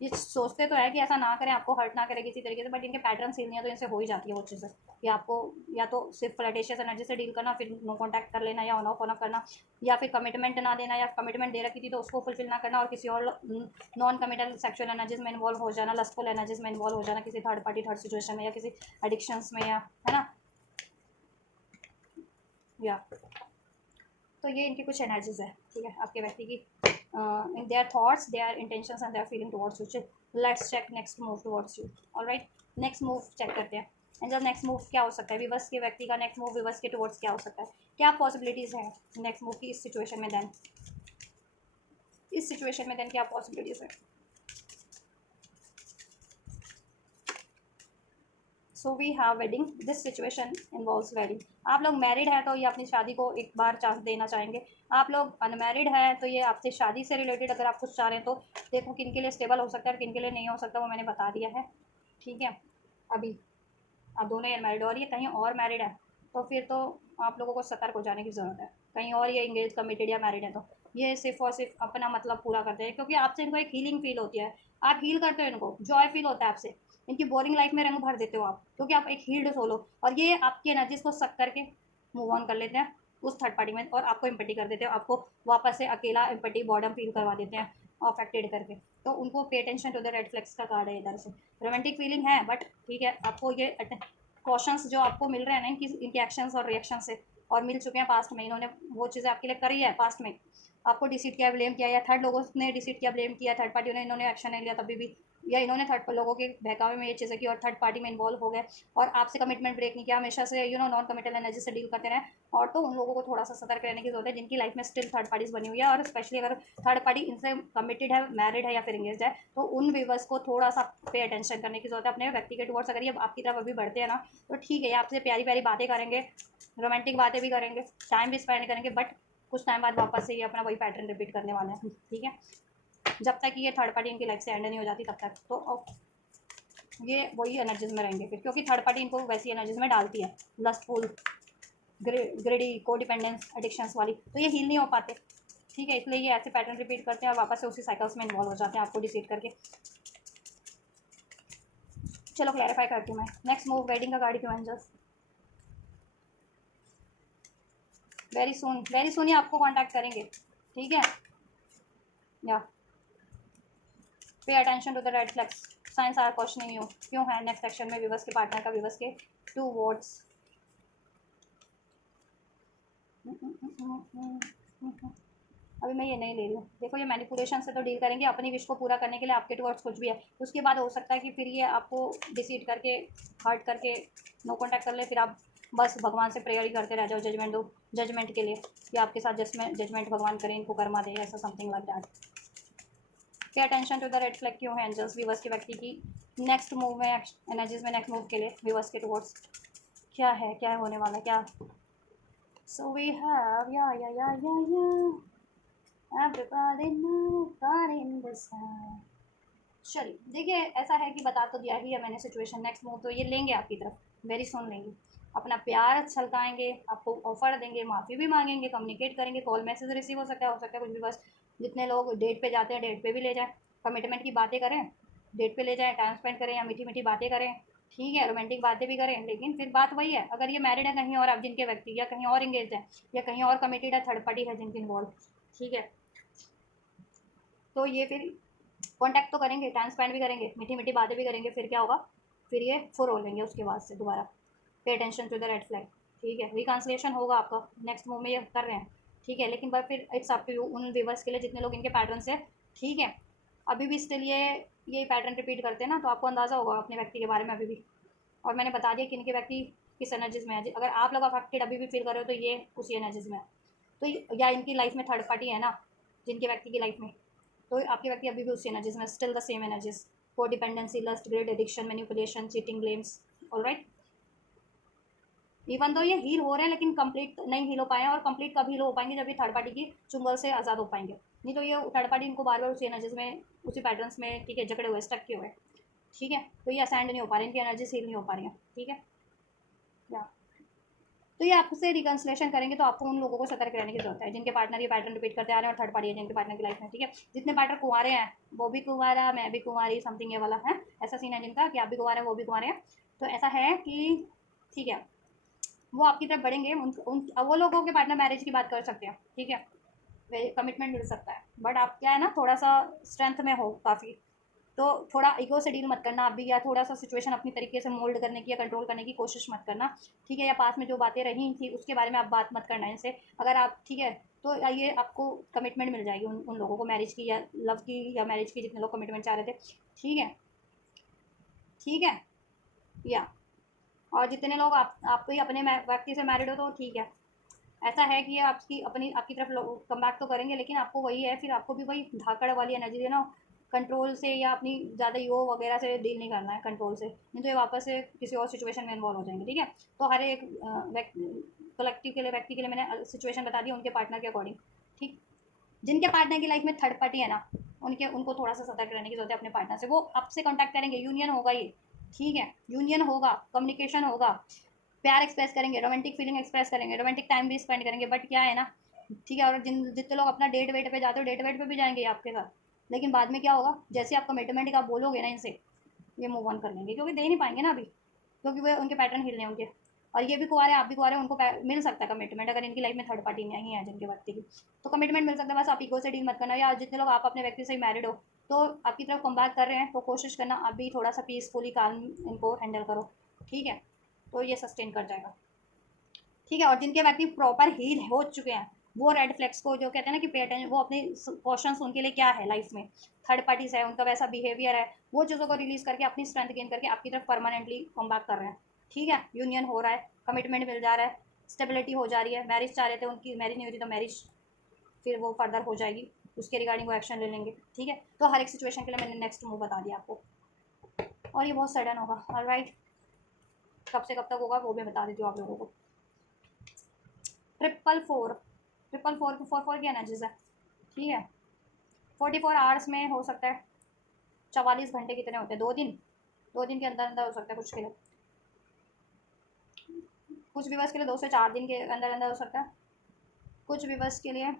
ये सोचते तो है कि ऐसा ना करें, आपको हर्ट ना करें किसी तरीके से, बट इनके पैटर्न सील नहीं है, तो इनसे हो ही जाती है वो चीज़ें कि आपको या तो सिर्फ फ्लर्टेशियस एनर्जी से डील करना, फिर नो कॉन्टैक्ट कर लेना या ऑन ऑफ करना, या फिर कमिटमेंट ना देना, या कमिटमेंट दे रखी थी तो उसको फुलफिल ना करना, और किसी और नॉन कमिटल सेक्शुअल एनर्जीज में इन्वॉल्व हो जाना, लस्टफुल एनर्जीज में इन्वॉल्व हो जाना, किसी थर्ड पार्टी थर्ड सिचुएशन में, या किसी एडिक्शंस में, या है ना, या तो ये इनकी कुछ एनर्जीज है, ठीक है, आपके व्यक्ति की in their thoughts, their intentions and their feeling towards you, let's check next move towards you, alright, next move check करते हैं, एंड जब नेक्स्ट मूव क्या हो सकता है, विवर्स के व्यक्ति का नेक्स्ट मूव विवर्स के टुवर्ड्स क्या हो सकता है, क्या पॉसिबिलिटीज़ हैं नेक्स्ट मूव की इस सिचुएशन में, देन इस सिचुएशन में देन क्या पॉसिबिलिटीज़ है, so we have wedding, this situation involves wedding, आप लोग मैरिड हैं तो ये अपनी शादी को एक बार चांस देना चाहेंगे, आप लोग अनमैरिड हैं तो ये आपसे शादी से रिलेटेड अगर आप कुछ चाह रहे हैं तो देखो किन के लिए स्टेबल हो सकता है और किन के लिए नहीं हो सकता, वो मैंने बता दिया है, ठीक है, अभी आप दोनों ही अनमैरिड और ये कहीं और मैरिड है तो फिर तो आप लोगों को सतर्क हो जाने की ज़रूरत है, कहीं और ये इंगेज कमिटेड या मैरिड है तो ये सिर्फ और सिर्फ अपना मतलब पूरा करते हैं, क्योंकि आपसे इनको एक हीलिंग फील होती है, आप हील करते हो, इनको जॉय फील होता है आपसे, इनकी बोरिंग लाइफ में रंग भर देते हो आप, क्योंकि आप एक हील्ड सोल हो, और ये आपकी एनर्जीज को सक करके मूव ऑन कर लेते हैं उस थर्ड पार्टी में, और आपको एम्पटी कर देते हो, आपको वापस से अकेला एम्पटी बॉर्डम फील करवा देते हैं अफेक्टेड करके, तो उनको pay attention to the red flags का कार्ड है इधर से, रोमांटिक फीलिंग है, बट ठीक है आपको ये कॉशंस जो आपको मिल रहे हैं ना इनके एक्शंस और रिएक्शन से, और मिल चुके हैं पास्ट में, इन्होंने वो चीज़ें आपके लिए करी है पास्ट में, आपको डिसीट किया, ब्लेम किया, या थर्ड लोगों ने डिसीट किया, ब्लेम किया, थर्ड पार्टी ने इन्होंने एक्शन नहीं लिया तभी भी, या इन्होंने थर्ड लोगों के बहकावे में ये चीज़ें की और थर्ड पार्टी में इन्वॉल्व हो गए और आपसे कमिटमेंट ब्रेक नहीं किया, हमेशा से नॉन कमिटल एनर्जी से डील करते रहे, और तो उन लोगों को थोड़ा सा सतर्क रहने की जरूरत है जिनकी लाइफ में स्टिल थर्ड पार्टीज बनी हुई है, और स्पेशली अगर थर्ड पार्टी इनसे कमिटेड है, मैरिड है या फिर इंगेज है, तो उन व्यूवर्स को थोड़ा सा पे अटेंशन करने की जरूरत है अपने व्यक्ति के टुवर्ड्स, अगर ये आपकी तरफ अभी बढ़ते हैं ना तो ठीक है, ये आपसे प्यारी प्यारी बातें करेंगे, रोमांटिक बातें भी करेंगे, टाइम भी स्पेंड करेंगे, बट कुछ टाइम बाद वापस से ये अपना वही पैटर्न रिपीट करने वाले हैं, ठीक है, जब तक ये थर्ड पार्टी इनकी लाइफ से एंड नहीं हो जाती तब तक, तो ये वही एनर्जीज में रहेंगे फिर, क्योंकि थर्ड पार्टी इनको वैसी एनर्जीज में डालती है, लस्टफुल, ग्रेडी, को डिपेंडेंस, एडिक्शंस वाली, तो ये हील नहीं हो पाते, ठीक है, इसलिए ये ऐसे पैटर्न रिपीट करते हैं और वापस से उसी साइकिल्स में इन्वॉल्व हो जाते हैं आपको डिसीड करके। चलो क्लैरिफाई करती हूँ मैं, नेक्स्ट मूव वेडिंग का गाड़ी क्यों एंजल्स, वेरी सुन ही आपको कांटेक्ट करेंगे, ठीक है, या pay attention to the red flags, signs are questioning you, क्यों है नेक्स्ट सेक्शन में विवस के पार्टनर का विवस के टू वर्ड्स, अभी मैं ये नहीं ले रही हूँ। देखो ये मैनिपुलेशन से तो डील करेंगे, अपनी विश को पूरा करने के लिए आपके टुवर्ड्स कुछ भी है, उसके बाद हो सकता है कि फिर ये आपको डिसीड करके हर्ट करके नो कॉन्टैक्ट कर ले, फिर आप बस भगवान से प्रेयर ही करते रह जाओ जजमेंट दो जजमेंट के लिए कि आपके साथ जजमेंट भगवान करें, इनको कर्मा दे, ऐसा something like that. Pay attention to the red flag क्यों है एंजल्स व्यूअर्स के व्यक्ति की नेक्स्ट मूव में एनर्जीज में नेक्स्ट मूव के लिए व्यूअर्स के टुवर्ड्स क्या है, क्या होने वाला है, क्या। सो वी हैव या everybody know God in the sun। चलिए देखिए, ऐसा है कि बता तो दिया ही है मैंने सिचुएशन। नेक्स्ट मूव तो ये लेंगे आपकी तरफ, वेरी सुन लेंगे, अपना प्यार छलकाएंगे, आपको ऑफर देंगे, माफ़ी भी मांगेंगे, कम्युनिकेट करेंगे, कॉल मैसेज रिसीव हो सकता है कुछ भी। बस जितने लोग डेट पे जाते हैं डेट पे भी ले जाएं, कमिटमेंट की बातें करें, डेट पे ले जाएं, टाइम स्पेंड करें या मीठी मीठी बातें करें, ठीक है, रोमांटिक बातें भी करें। लेकिन फिर बात वही है, अगर ये मैरिड है कहीं और, आप जिनके व्यक्ति, या कहीं और इंगेज है, या कहीं और कमिटेड है, थर्ड पार्टी है जिनकी इन्वॉल्व, ठीक है, तो ये फिर कॉन्टैक्ट तो करेंगे, टाइम स्पेंड भी करेंगे, मीठी मीठी बातें भी करेंगे, फिर क्या होगा, फिर ये फुर हो लेंगे उसके बाद से दोबारा। Pay attention to the red flag, ठीक है, रिकन्सिलेशन होगा आपका नेक्स्ट मूव में, ये कर रहे हैं, ठीक है। लेकिन बस फिर इट्स अप टू यू, उन व्यूवर्स के लिए जितने लोग इनके पैटर्न से, ठीक है, अभी भी स्टिल ये पैटर्न रिपीट करते हैं ना, तो आपको अंदाज़ा होगा अपने व्यक्ति के बारे में अभी भी। और मैंने बता दिया कि इनके व्यक्ति किस एनर्जीज में है। अगर आप लोग अफेक्टेड अभी भी फील कर रहे हो तो ये उसी एनर्जीज में है। तो या इनकी लाइफ में थर्ड पार्टी है ना, जिनके व्यक्ति की लाइफ में, तो आपके व्यक्ति अभी भी उसी एनर्जीज में, still the same energies, codependency, lust, greed, addiction, manipulation, cheating, blames, alright. Even तो ये हील हो रहे हैं लेकिन कंप्लीट नहीं हील हो पाए हैं, और कंप्लीट कब हील हो पाएंगे, जब ये थर्ड पार्टी की चुंगल से आज़ाद हो पाएंगे। नहीं तो ये थर्ड पार्टी इनको बार बार उसी एनर्जीज में, उसी पैटर्न्स में, ठीक है, जकड़े हुए, स्टक किए हुए, ठीक है। तो ये असेंड नहीं हो पा रहे, इनकी एनर्जी हील नहीं हो पा रही है, ठीक है। या तो ये आपसे रिकन्सिलेशन करेंगे, तो आपको उन लोगों को सतर्क रहने की जरूरत है जिनके पार्टनर ये पैटर्न रिपीट करते आ रहे हैं, और थर्ड पार्टी है जिनके पार्टनर की लाइफ में, ठीक है। जितने पार्टनर कुंवारे हैं, वो भी कुंवारा, मैं भी कुंवारी, समथिंग ये वाला है, ऐसा सीन है जिनका कि आप भी कुंवारे हैं वो भी कुंवारे हैं। तो ऐसा है कि ठीक है, वो आपकी तरफ बढ़ेंगे, वो लोगों के पार्टनर मैरिज की बात कर सकते हैं, ठीक है, कमिटमेंट मिल सकता है। बट आप क्या है ना, थोड़ा सा स्ट्रेंथ में हो काफ़ी, तो थोड़ा ईगो से डील मत करना आप भी, या थोड़ा सा सिचुएशन अपनी तरीके से मोल्ड करने की या कंट्रोल करने की कोशिश मत करना, ठीक है। या पास में जो बातें रही थी उसके बारे में आप बात मत करना इनसे, अगर आप, ठीक है, तो ये आपको कमिटमेंट मिल जाएगी उन लोगों को, मैरिज की या लव की या मैरिज की, जितने लोग कमिटमेंट चाह रहे थे, ठीक है, ठीक है। या और जितने लोग आप ही अपने व्यक्ति से मैरिड हो तो ठीक है, ऐसा है कि ये आपकी तरफ कम बैक तो करेंगे, लेकिन आपको वही है, फिर आपको भी वही धाकड़ वाली एनर्जी देना, कंट्रोल से या अपनी ज़्यादा ईगो वगैरह से डील नहीं करना है, कंट्रोल से, नहीं तो ये वापस से किसी और सिचुएशन में इन्वॉल्व हो जाएंगे, ठीक है। तो हर एक कलेक्टिव के लिए, व्यक्ति के लिए मैंने सिचुएशन बता दी उनके पार्टनर के अकॉर्डिंग, ठीक। जिनके पार्टनर की लाइफ में थर्ड पार्टी है ना, उनको थोड़ा सा सतर्क रहने की जरूरत है अपने पार्टनर से। वो आपसे कॉन्टैक्ट करेंगे, यूनियन होगा ये, ठीक है, यूनियन होगा, कम्युनिकेशन होगा, प्यार एक्सप्रेस करेंगे, रोमांटिक फीलिंग एक्सप्रेस करेंगे, रोमांटिक टाइम भी स्पेंड करेंगे। बट क्या है ना, ठीक है, और जितने लोग अपना डेट वेट पे जाते हो, डेट वेट पे भी जाएंगे आपके साथ, लेकिन बाद में क्या होगा, जैसे आप कमिटमेंट का बोलोगे ना इनसे, ये मूव ऑन कर लेंगे, क्योंकि दे नहीं पाएंगे ना अभी, क्योंकि वो उनके पैटर्न हिलने उनके। और ये भी कुआरे, आप भी कुआरे, उनको मिल सकता है कमिटमेंट, अगर इनकी लाइफ में थर्ड पार्टी नहीं है जिनके व्यक्ति की, तो कमिटमेंट मिल सकता है। बस आप ईगो से डील मत करना, या जितने लोग आप अपने व्यक्ति से ही मैरिड हो तो आपकी तरफ कम बैक कर रहे हैं, तो कोशिश करना आप भी थोड़ा सा पीसफुली काम इनको हैंडल करो, ठीक है, तो ये सस्टेन कर जाएगा, ठीक है। और जिनके व्यक्ति प्रॉपर हील हो चुके हैं, वो रेड फ्लैग्स को जो कहते हैं ना कि पे अटेंशन, वो अपने क्वेश्चंस उनके लिए क्या है लाइफ में, थर्ड पार्टीज है, उनका वैसा बिहेवियर है, वो चीज़ों को रिलीज करके अपनी स्ट्रेंथ गेन करके आपकी तरफ परमानेंटली कम बैक कर रहे हैं, ठीक है। यूनियन हो रहा है, कमिटमेंट मिल जा रहा है, स्टेबिलिटी हो जा रही है, मैरिज चाह रहे थे, उनकी मैरिज नहीं होती तो मैरिज फिर वो फर्दर हो जाएगी, उसके रिगार्डिंग वो एक्शन ले लेंगे, ठीक है। तो हर एक सिचुएशन के लिए मैंने नेक्स्ट मूव बता दिया आपको, और ये बहुत सडन होगा, ऑलराइट। कब से कब तक होगा वो भी बता देती हूँ आप लोगों को। 444 444 की एनर्जीज है, ठीक है। 44 आवर्स में हो सकता है, 44 घंटे कितने होते हैं, 2 दिन के अंदर अंदर हो सकता है कुछ के लिए, कुछ व्यूवर्स के लिए 2 से 4 दिन के अंदर अंदर हो सकता है, कुछ व्यूवर्स के लिए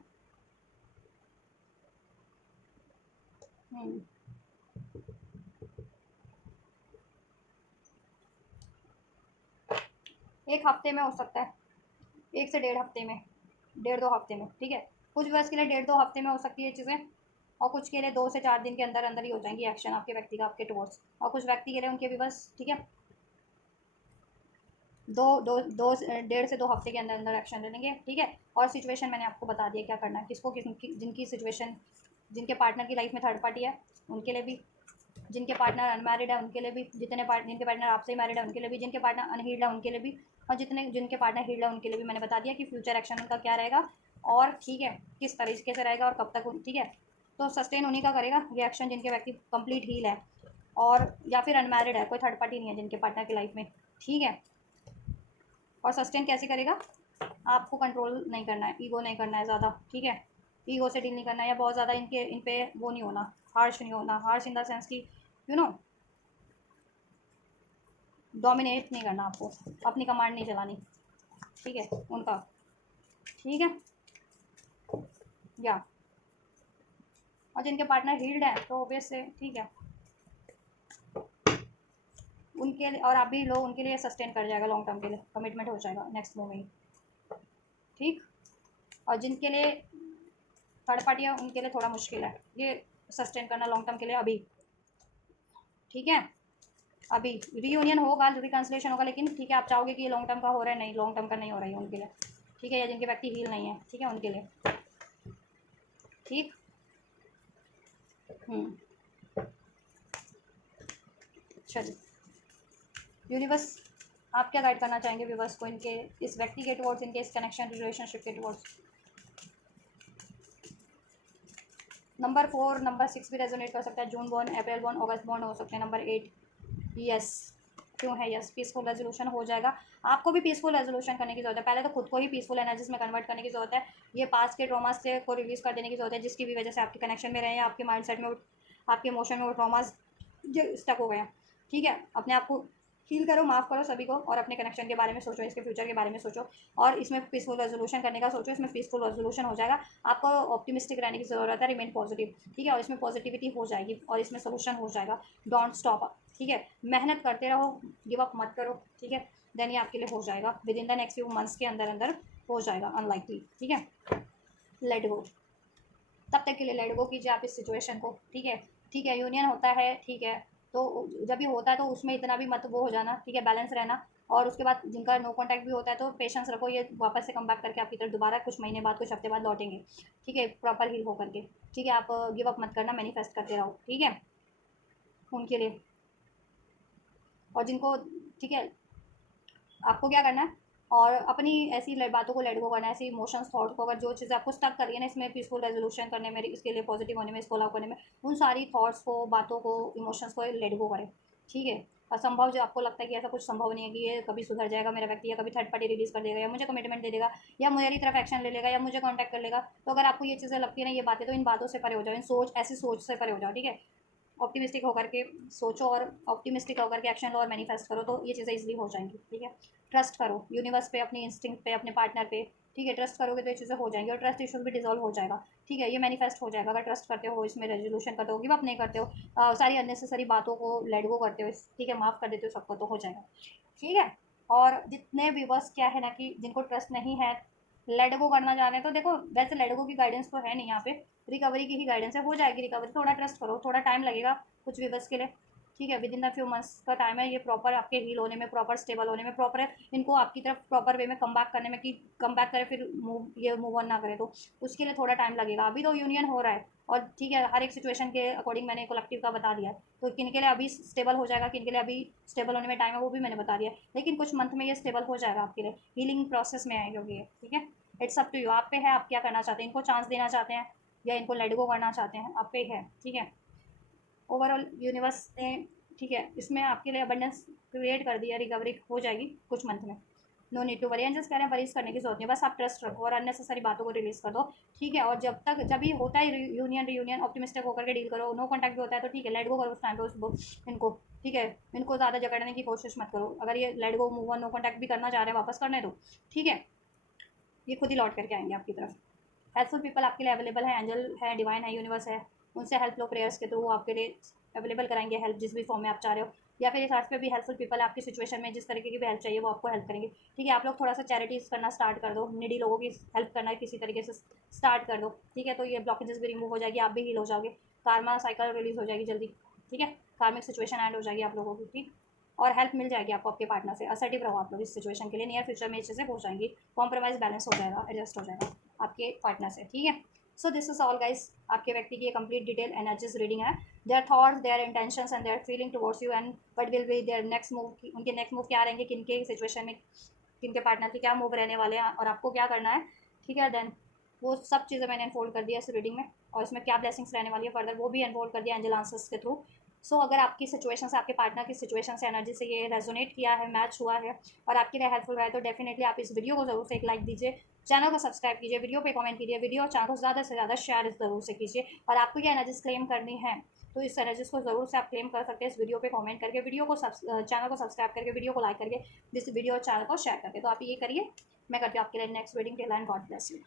एक हफ्ते में हो सकता है, 1 से 1.5 हफ्ते में, 1.5 2 हफ्ते में, ठीक है। कुछ व्यूवर्स के लिए 1.5 2 हफ्ते में हो सकती है ये चीज़ें, और कुछ के लिए 2 से 4 दिन के अंदर अंदर ही हो जाएंगी एक्शन आपके व्यक्ति का आपके टुवर्ड्स, और कुछ व्यक्ति के लिए उनके व्यूवर्स, ठीक है, डेढ़ से 2 हफ्ते के अंदर अंदर एक्शन ले लेंगे, ठीक है। और सिचुएशन मैंने आपको बता दिया क्या करना है, किसको जिनकी सिचुएशन, जिनके पार्टनर की लाइफ में थर्ड पार्टी है उनके लिए भी, जिनके पार्टनर अनमैरिड है उनके लिए भी, जिनके पार्टनर आपसे ही मैरिड है उनके लिए भी, जिनके पार्टनर अनहील्ड है उनके लिए भी, और जिनके पार्टनर हील्ड है उनके लिए भी मैंने बता दिया कि फ्यूचर एक्शन उनका क्या रहेगा और ठीक है किस तरीके से रहेगा और कब तक, ठीक है। तो सस्टेन उन्हीं का करेगा ये एक्शन जिनके व्यक्ति कंप्लीट हील है और या फिर अनमैरिड है, कोई थर्ड पार्टी नहीं है जिनके पार्टनर की लाइफ में, ठीक है। और सस्टेन कैसे करेगा, आपको कंट्रोल नहीं करना है, ईगो नहीं करना है ज़्यादा, ठीक है। ईगो से डील नहीं करना है या बहुत ज़्यादा इन पे वो नहीं होना, हार्श नहीं होना, हार्श इन द सेंस कि यू नो डोमिनेट नहीं करना, आपको अपनी कमांड नहीं चलानी, ठीक है उनका, ठीक है या। और जिनके पार्टनर हील्ड है तो ऑब्वियस से ठीक है उनके लिए, और आप भी लो उनके लिए सस्टेन कर जाएगा लॉन्ग टर्म के लिए, कमिटमेंट हो जाएगा नेक्स्ट मूव में ही, ठीक। और जिनके लिए थर्ड पार्टी है उनके लिए थोड़ा मुश्किल है ये सस्टेन करना लॉन्ग टर्म के लिए अभी, ठीक है। अभी रीयूनियन होगा, रिकन्सिलेशन होगा, लेकिन ठीक है आप चाहोगे कि ये लॉन्ग टर्म का हो रहा है, नहीं लॉन्ग टर्म का नहीं हो रहा है उनके लिए, ठीक है। या जिनके व्यक्ति हील नहीं है, ठीक है उनके लिए, ठीक। चलिए यूनिवर्स आप क्या गाइड करना चाहेंगे व्यूवर्स को इनके इस व्यक्ति के टुवर्ड्स, इनके इस कनेक्शन रिलेशनशिप के टुवर्ड्स। नंबर 4 नंबर 6 भी रेजोनेट कर सकता है, जून बॉर्न, अप्रैल बॉर्न, अगस्त बॉर्न हो सकते हैं। नंबर 8 यस, क्यों है यस, पीसफुल रेजोल्यूशन हो जाएगा। आपको भी पीसफुल रेजोल्यूशन करने की जरूरत है, पहले तो खुद को ही पीसफुल एनर्जीज में कन्वर्ट करने की जरूरत है, ये पास के ट्रॉमास से को रिलीज कर देने की जरूरत है जिसकी भी वजह से आपके कनेक्शन में रहे हैं, आपके माइंड सेट में आपके इमोशन में वो ट्रॉमास स्टक हो गया, ठीक है। अपने आप को हील करो, माफ़ करो सभी को और अपने कनेक्शन के बारे में सोचो, इसके फ्यूचर के बारे में सोचो और इसमें पीसफुल रेजोल्यूशन करने का सोचो, इसमें पीसफुल रेजोल्यूशन हो जाएगा। आपको ऑप्टिमिस्टिक रहने की ज़रूरत है, रिमेन पॉजिटिव, ठीक है। और इसमें पॉजिटिविटी हो जाएगी और इसमें सोल्यूशन हो जाएगा। डोंट स्टॉप, ठीक है, मेहनत करते रहो, गिव अप मत करो, ठीक है। देन ये आपके लिए हो जाएगा, with in the next few months के अंदर अंदर हो जाएगा, अनलाइकली, ठीक है। लेट गो, तब तक के लिए लेट गो कीजिए आप इस सिचुएशन को, ठीक है। ठीक है यूनियन होता है, ठीक है, तो जब भी होता है तो उसमें इतना भी मत वो हो जाना, ठीक है, बैलेंस रहना। और उसके बाद जिनका नो कॉन्टैक्ट भी होता है तो पेशेंस रखो, ये वापस से कम बैक करके आपकी तरफ दोबारा कुछ महीने बाद, कुछ हफ्ते बाद लौटेंगे, ठीक है, प्रॉपर हील हो करके, ठीक है। आप गिव अप मत करना, मैनिफेस्ट करते रहो, ठीक है, उनके लिए। और जिनको, ठीक है, आपको क्या करना है और अपनी ऐसी बातों को लेट गो करना है, ऐसी इमोशंस थॉट को, अगर जो चीज़ें आपको स्टक कर रही है ना इसमें पीसफुल रेजोल्यूशन करने में, इसके लिए पॉजिटिव होने में, इसको अलाउ करने में, उन सारी थॉट्स को, बातों को, इमोशंस को लेट गो करें, ठीक है। असंभव जो आपको लगता है कि ऐसा कुछ संभव नहीं है कि ये कभी सुधर जाएगा मेरा व्यक्ति, या कभी थर्ड पार्टी रिलीज कर देगा, या मुझे कमिटमेंट दे देगा, या मेरी तरफ एक्शन ले लेगा, या मुझे कॉन्टैक्ट कर लेगा, तो अगर आपको ये चीज़ें लगती है ना, ये बातें, तो इन बातों से परे हो जाओ, इन सोच, ऐसी सोच से परे हो जाओ, ठीक है। ऑप्टिमिस्टिक होकर के सोचो और ऑप्टिमिस्टिक होकर के एक्शन लो और मैनिफेस्ट करो, तो ये चीज़ें इजीली हो जाएंगी, ठीक है। ट्रस्ट करो यूनिवर्स पे, अपनी इंस्टिंक्ट पे, अपने पार्टनर पे, ठीक है। ट्रस्ट करोगे तो ये चीज़ें हो जाएंगी और ट्रस्ट इशूज भी डिजॉल्व हो जाएगा, ठीक है। ये मैनिफेस्ट हो जाएगा अगर ट्रस्ट करते हो, इसमें रेजोल्यूशन करते हो, गिव अप नहीं करते हो, सारी अननेसेसरी बातों को लेट गो करते हो, ठीक है, माफ़ कर देते हो सबको, तो हो जाएगा, ठीक है। और जितने भी बस क्या है ना कि जिनको ट्रस्ट नहीं है, लेट गो करना चाह रहे हैं, तो देखो वैसे लेट गो की गाइडेंस तो है नहीं यहाँ पे, रिकवरी की ही गाइडेंस है, हो जाएगी रिकवरी, थोड़ा ट्रस्ट करो, थोड़ा टाइम लगेगा कुछ भी बस के लिए, ठीक है। With in the few months का टाइम है ये प्रॉपर आपके हील होने में, प्रॉपर स्टेबल होने में, प्रॉपर इनको आपकी तरफ प्रॉपर वे में कम बैक करने में, कि कम बैक करे फिर मूव ऑन ना करे, तो उसके लिए थोड़ा टाइम लगेगा। अभी तो यूनियन हो रहा है और ठीक है, हर एक सिचुएशन के अकॉर्डिंग मैंने कलेक्टिव का बता दिया, तो किन के लिए अभी स्टेबल हो जाएगा, किन के लिए अभी स्टेबल होने में टाइम है, वो भी मैंने बता दिया, लेकिन कुछ मंथ में ये स्टेबल हो जाएगा आपके लिए, हीलिंग प्रोसेस में है क्योंकि ये, ठीक है। इट्स अप टू यू, आप पे है, आप क्या करना चाहते हैं, इनको चांस देना चाहते हैं या इनको लेट गो करना चाहते हैं, आप पे है, ठीक है। ओवरऑल यूनिवर्स ने, ठीक है, इसमें आपके लिए अबंडेंस क्रिएट कर दिया, रिकवरी हो जाएगी कुछ मंथ में, no need to worry, and just कह रहे हैं वरीज करने की जरूरत नहीं, बस आप ट्रस्ट रखो और अननेसेसरी बातों को रिलीज कर दो, ठीक है। और जब भी होता है यूनियन ऑप्टिमिस्टिक होकर के डील करो, नो कॉन्टैक्ट भी होता है तो ठीक है, लेट गो करो उस टाइम पे इनको, ठीक है। इनको ज़्यादा जकड़ने की कोशिश मत करो, अगर ये let go, move on, no contact भी करना चाह रहे हैं, वापस करने दो, ठीक है। ये खुद ही लौट करके आएंगे आपकी तरफ। हेल्पफुल पीपल आपके लिए अवेलेबल है, एंजल है, डिवाइन है, यूनिवर्स है, उनसे हेल्प लो प्रेयर्स के थ्रू, आपके लिए अवेलेबल कराएंगे हेल्प जिस भी फॉर्म में आप चाह रहे हो, या फिर इस अर्थ पे भी हेल्पफुल पीपल आपकी सिचुएशन में जिस तरीके की भी हेल्प चाहिए वो आपको हेल्प करेंगे, ठीक है। आप लोग थोड़ा सा चैरिटीज़ करना स्टार्ट कर दो, नीडी लोगों की हेल्प करना किसी तरीके से स्टार्ट कर दो, ठीक है, तो ये ब्लॉकेजेस भी रिमूव हो जाएगी, आप भी हील हो जाओगे, कार्मा साइकिल रिलीज हो जाएगी जल्दी, ठीक है, कार्मिक सिचुएशन एंड हो जाएगी आप लोगों की, ठीक। और हेल्प मिल जाएगी आपको आपके पार्टनर से। असर्टिव रहो आप लोग इस सिचुएशन के लिए, नियर फ्यूचर में ये चीज़ें हो जाएंगी, कॉम्प्रोमाइज़ बैलेंस हो जाएगा, एडजस्ट हो जाएगा आपके पार्टनर से, ठीक है। So this is all guys, आपके व्यक्ति की कंप्लीट डिटेल एनर्जीज रीडिंग है। Their thoughts, their intentions and their feeling towards you, and what will be their next move, उनके नेक्स्ट मूव क्या रहेंगे, किनके सिचुएशन में किनके पार्टनर के क्या मूव रहने वाले हैं और आपको क्या करना है, ठीक है। देन वो सब चीज़ें मैंने अनफोल्ड कर दिया इस रीडिंग में, और इसमें क्या ब्लेसिंग्स रहने वाली है फर्दर वो भी अनफोल्ड कर दिया एंजल आंसर्स के थ्रू। सो अगर आपकी सिचुएशन से, आपके पार्टनर की सिचुएशन से, एनर्जी से ये रेजोनेट किया है, मैच हुआ है और आपके लिए हेल्पफुल रहा है, तो डेफिनेटली आप इस वीडियो को जरूर से एक लाइक दीजिए, चैनल को सब्सक्राइब कीजिए, वीडियो पे कमेंट कीजिए, वीडियो चैनल को ज़्यादा से ज़्यादा शेयर ज़रूर से कीजिए। और आपको ये एनर्जीज क्लेम करनी है तो इस एनर्जीज को ज़रूर से आप क्लेम कर सकते हैं इस वीडियो पे कमेंट करके, वीडियो को चैनल को सब्सक्राइब करके, वीडियो को लाइक करके, जिस वीडियो और चैनल को शेयर करके। तो आप ये करिए, मैं करती हूँ आपके लिए नेक्स्ट रीडिंग के लाइन। God bless you.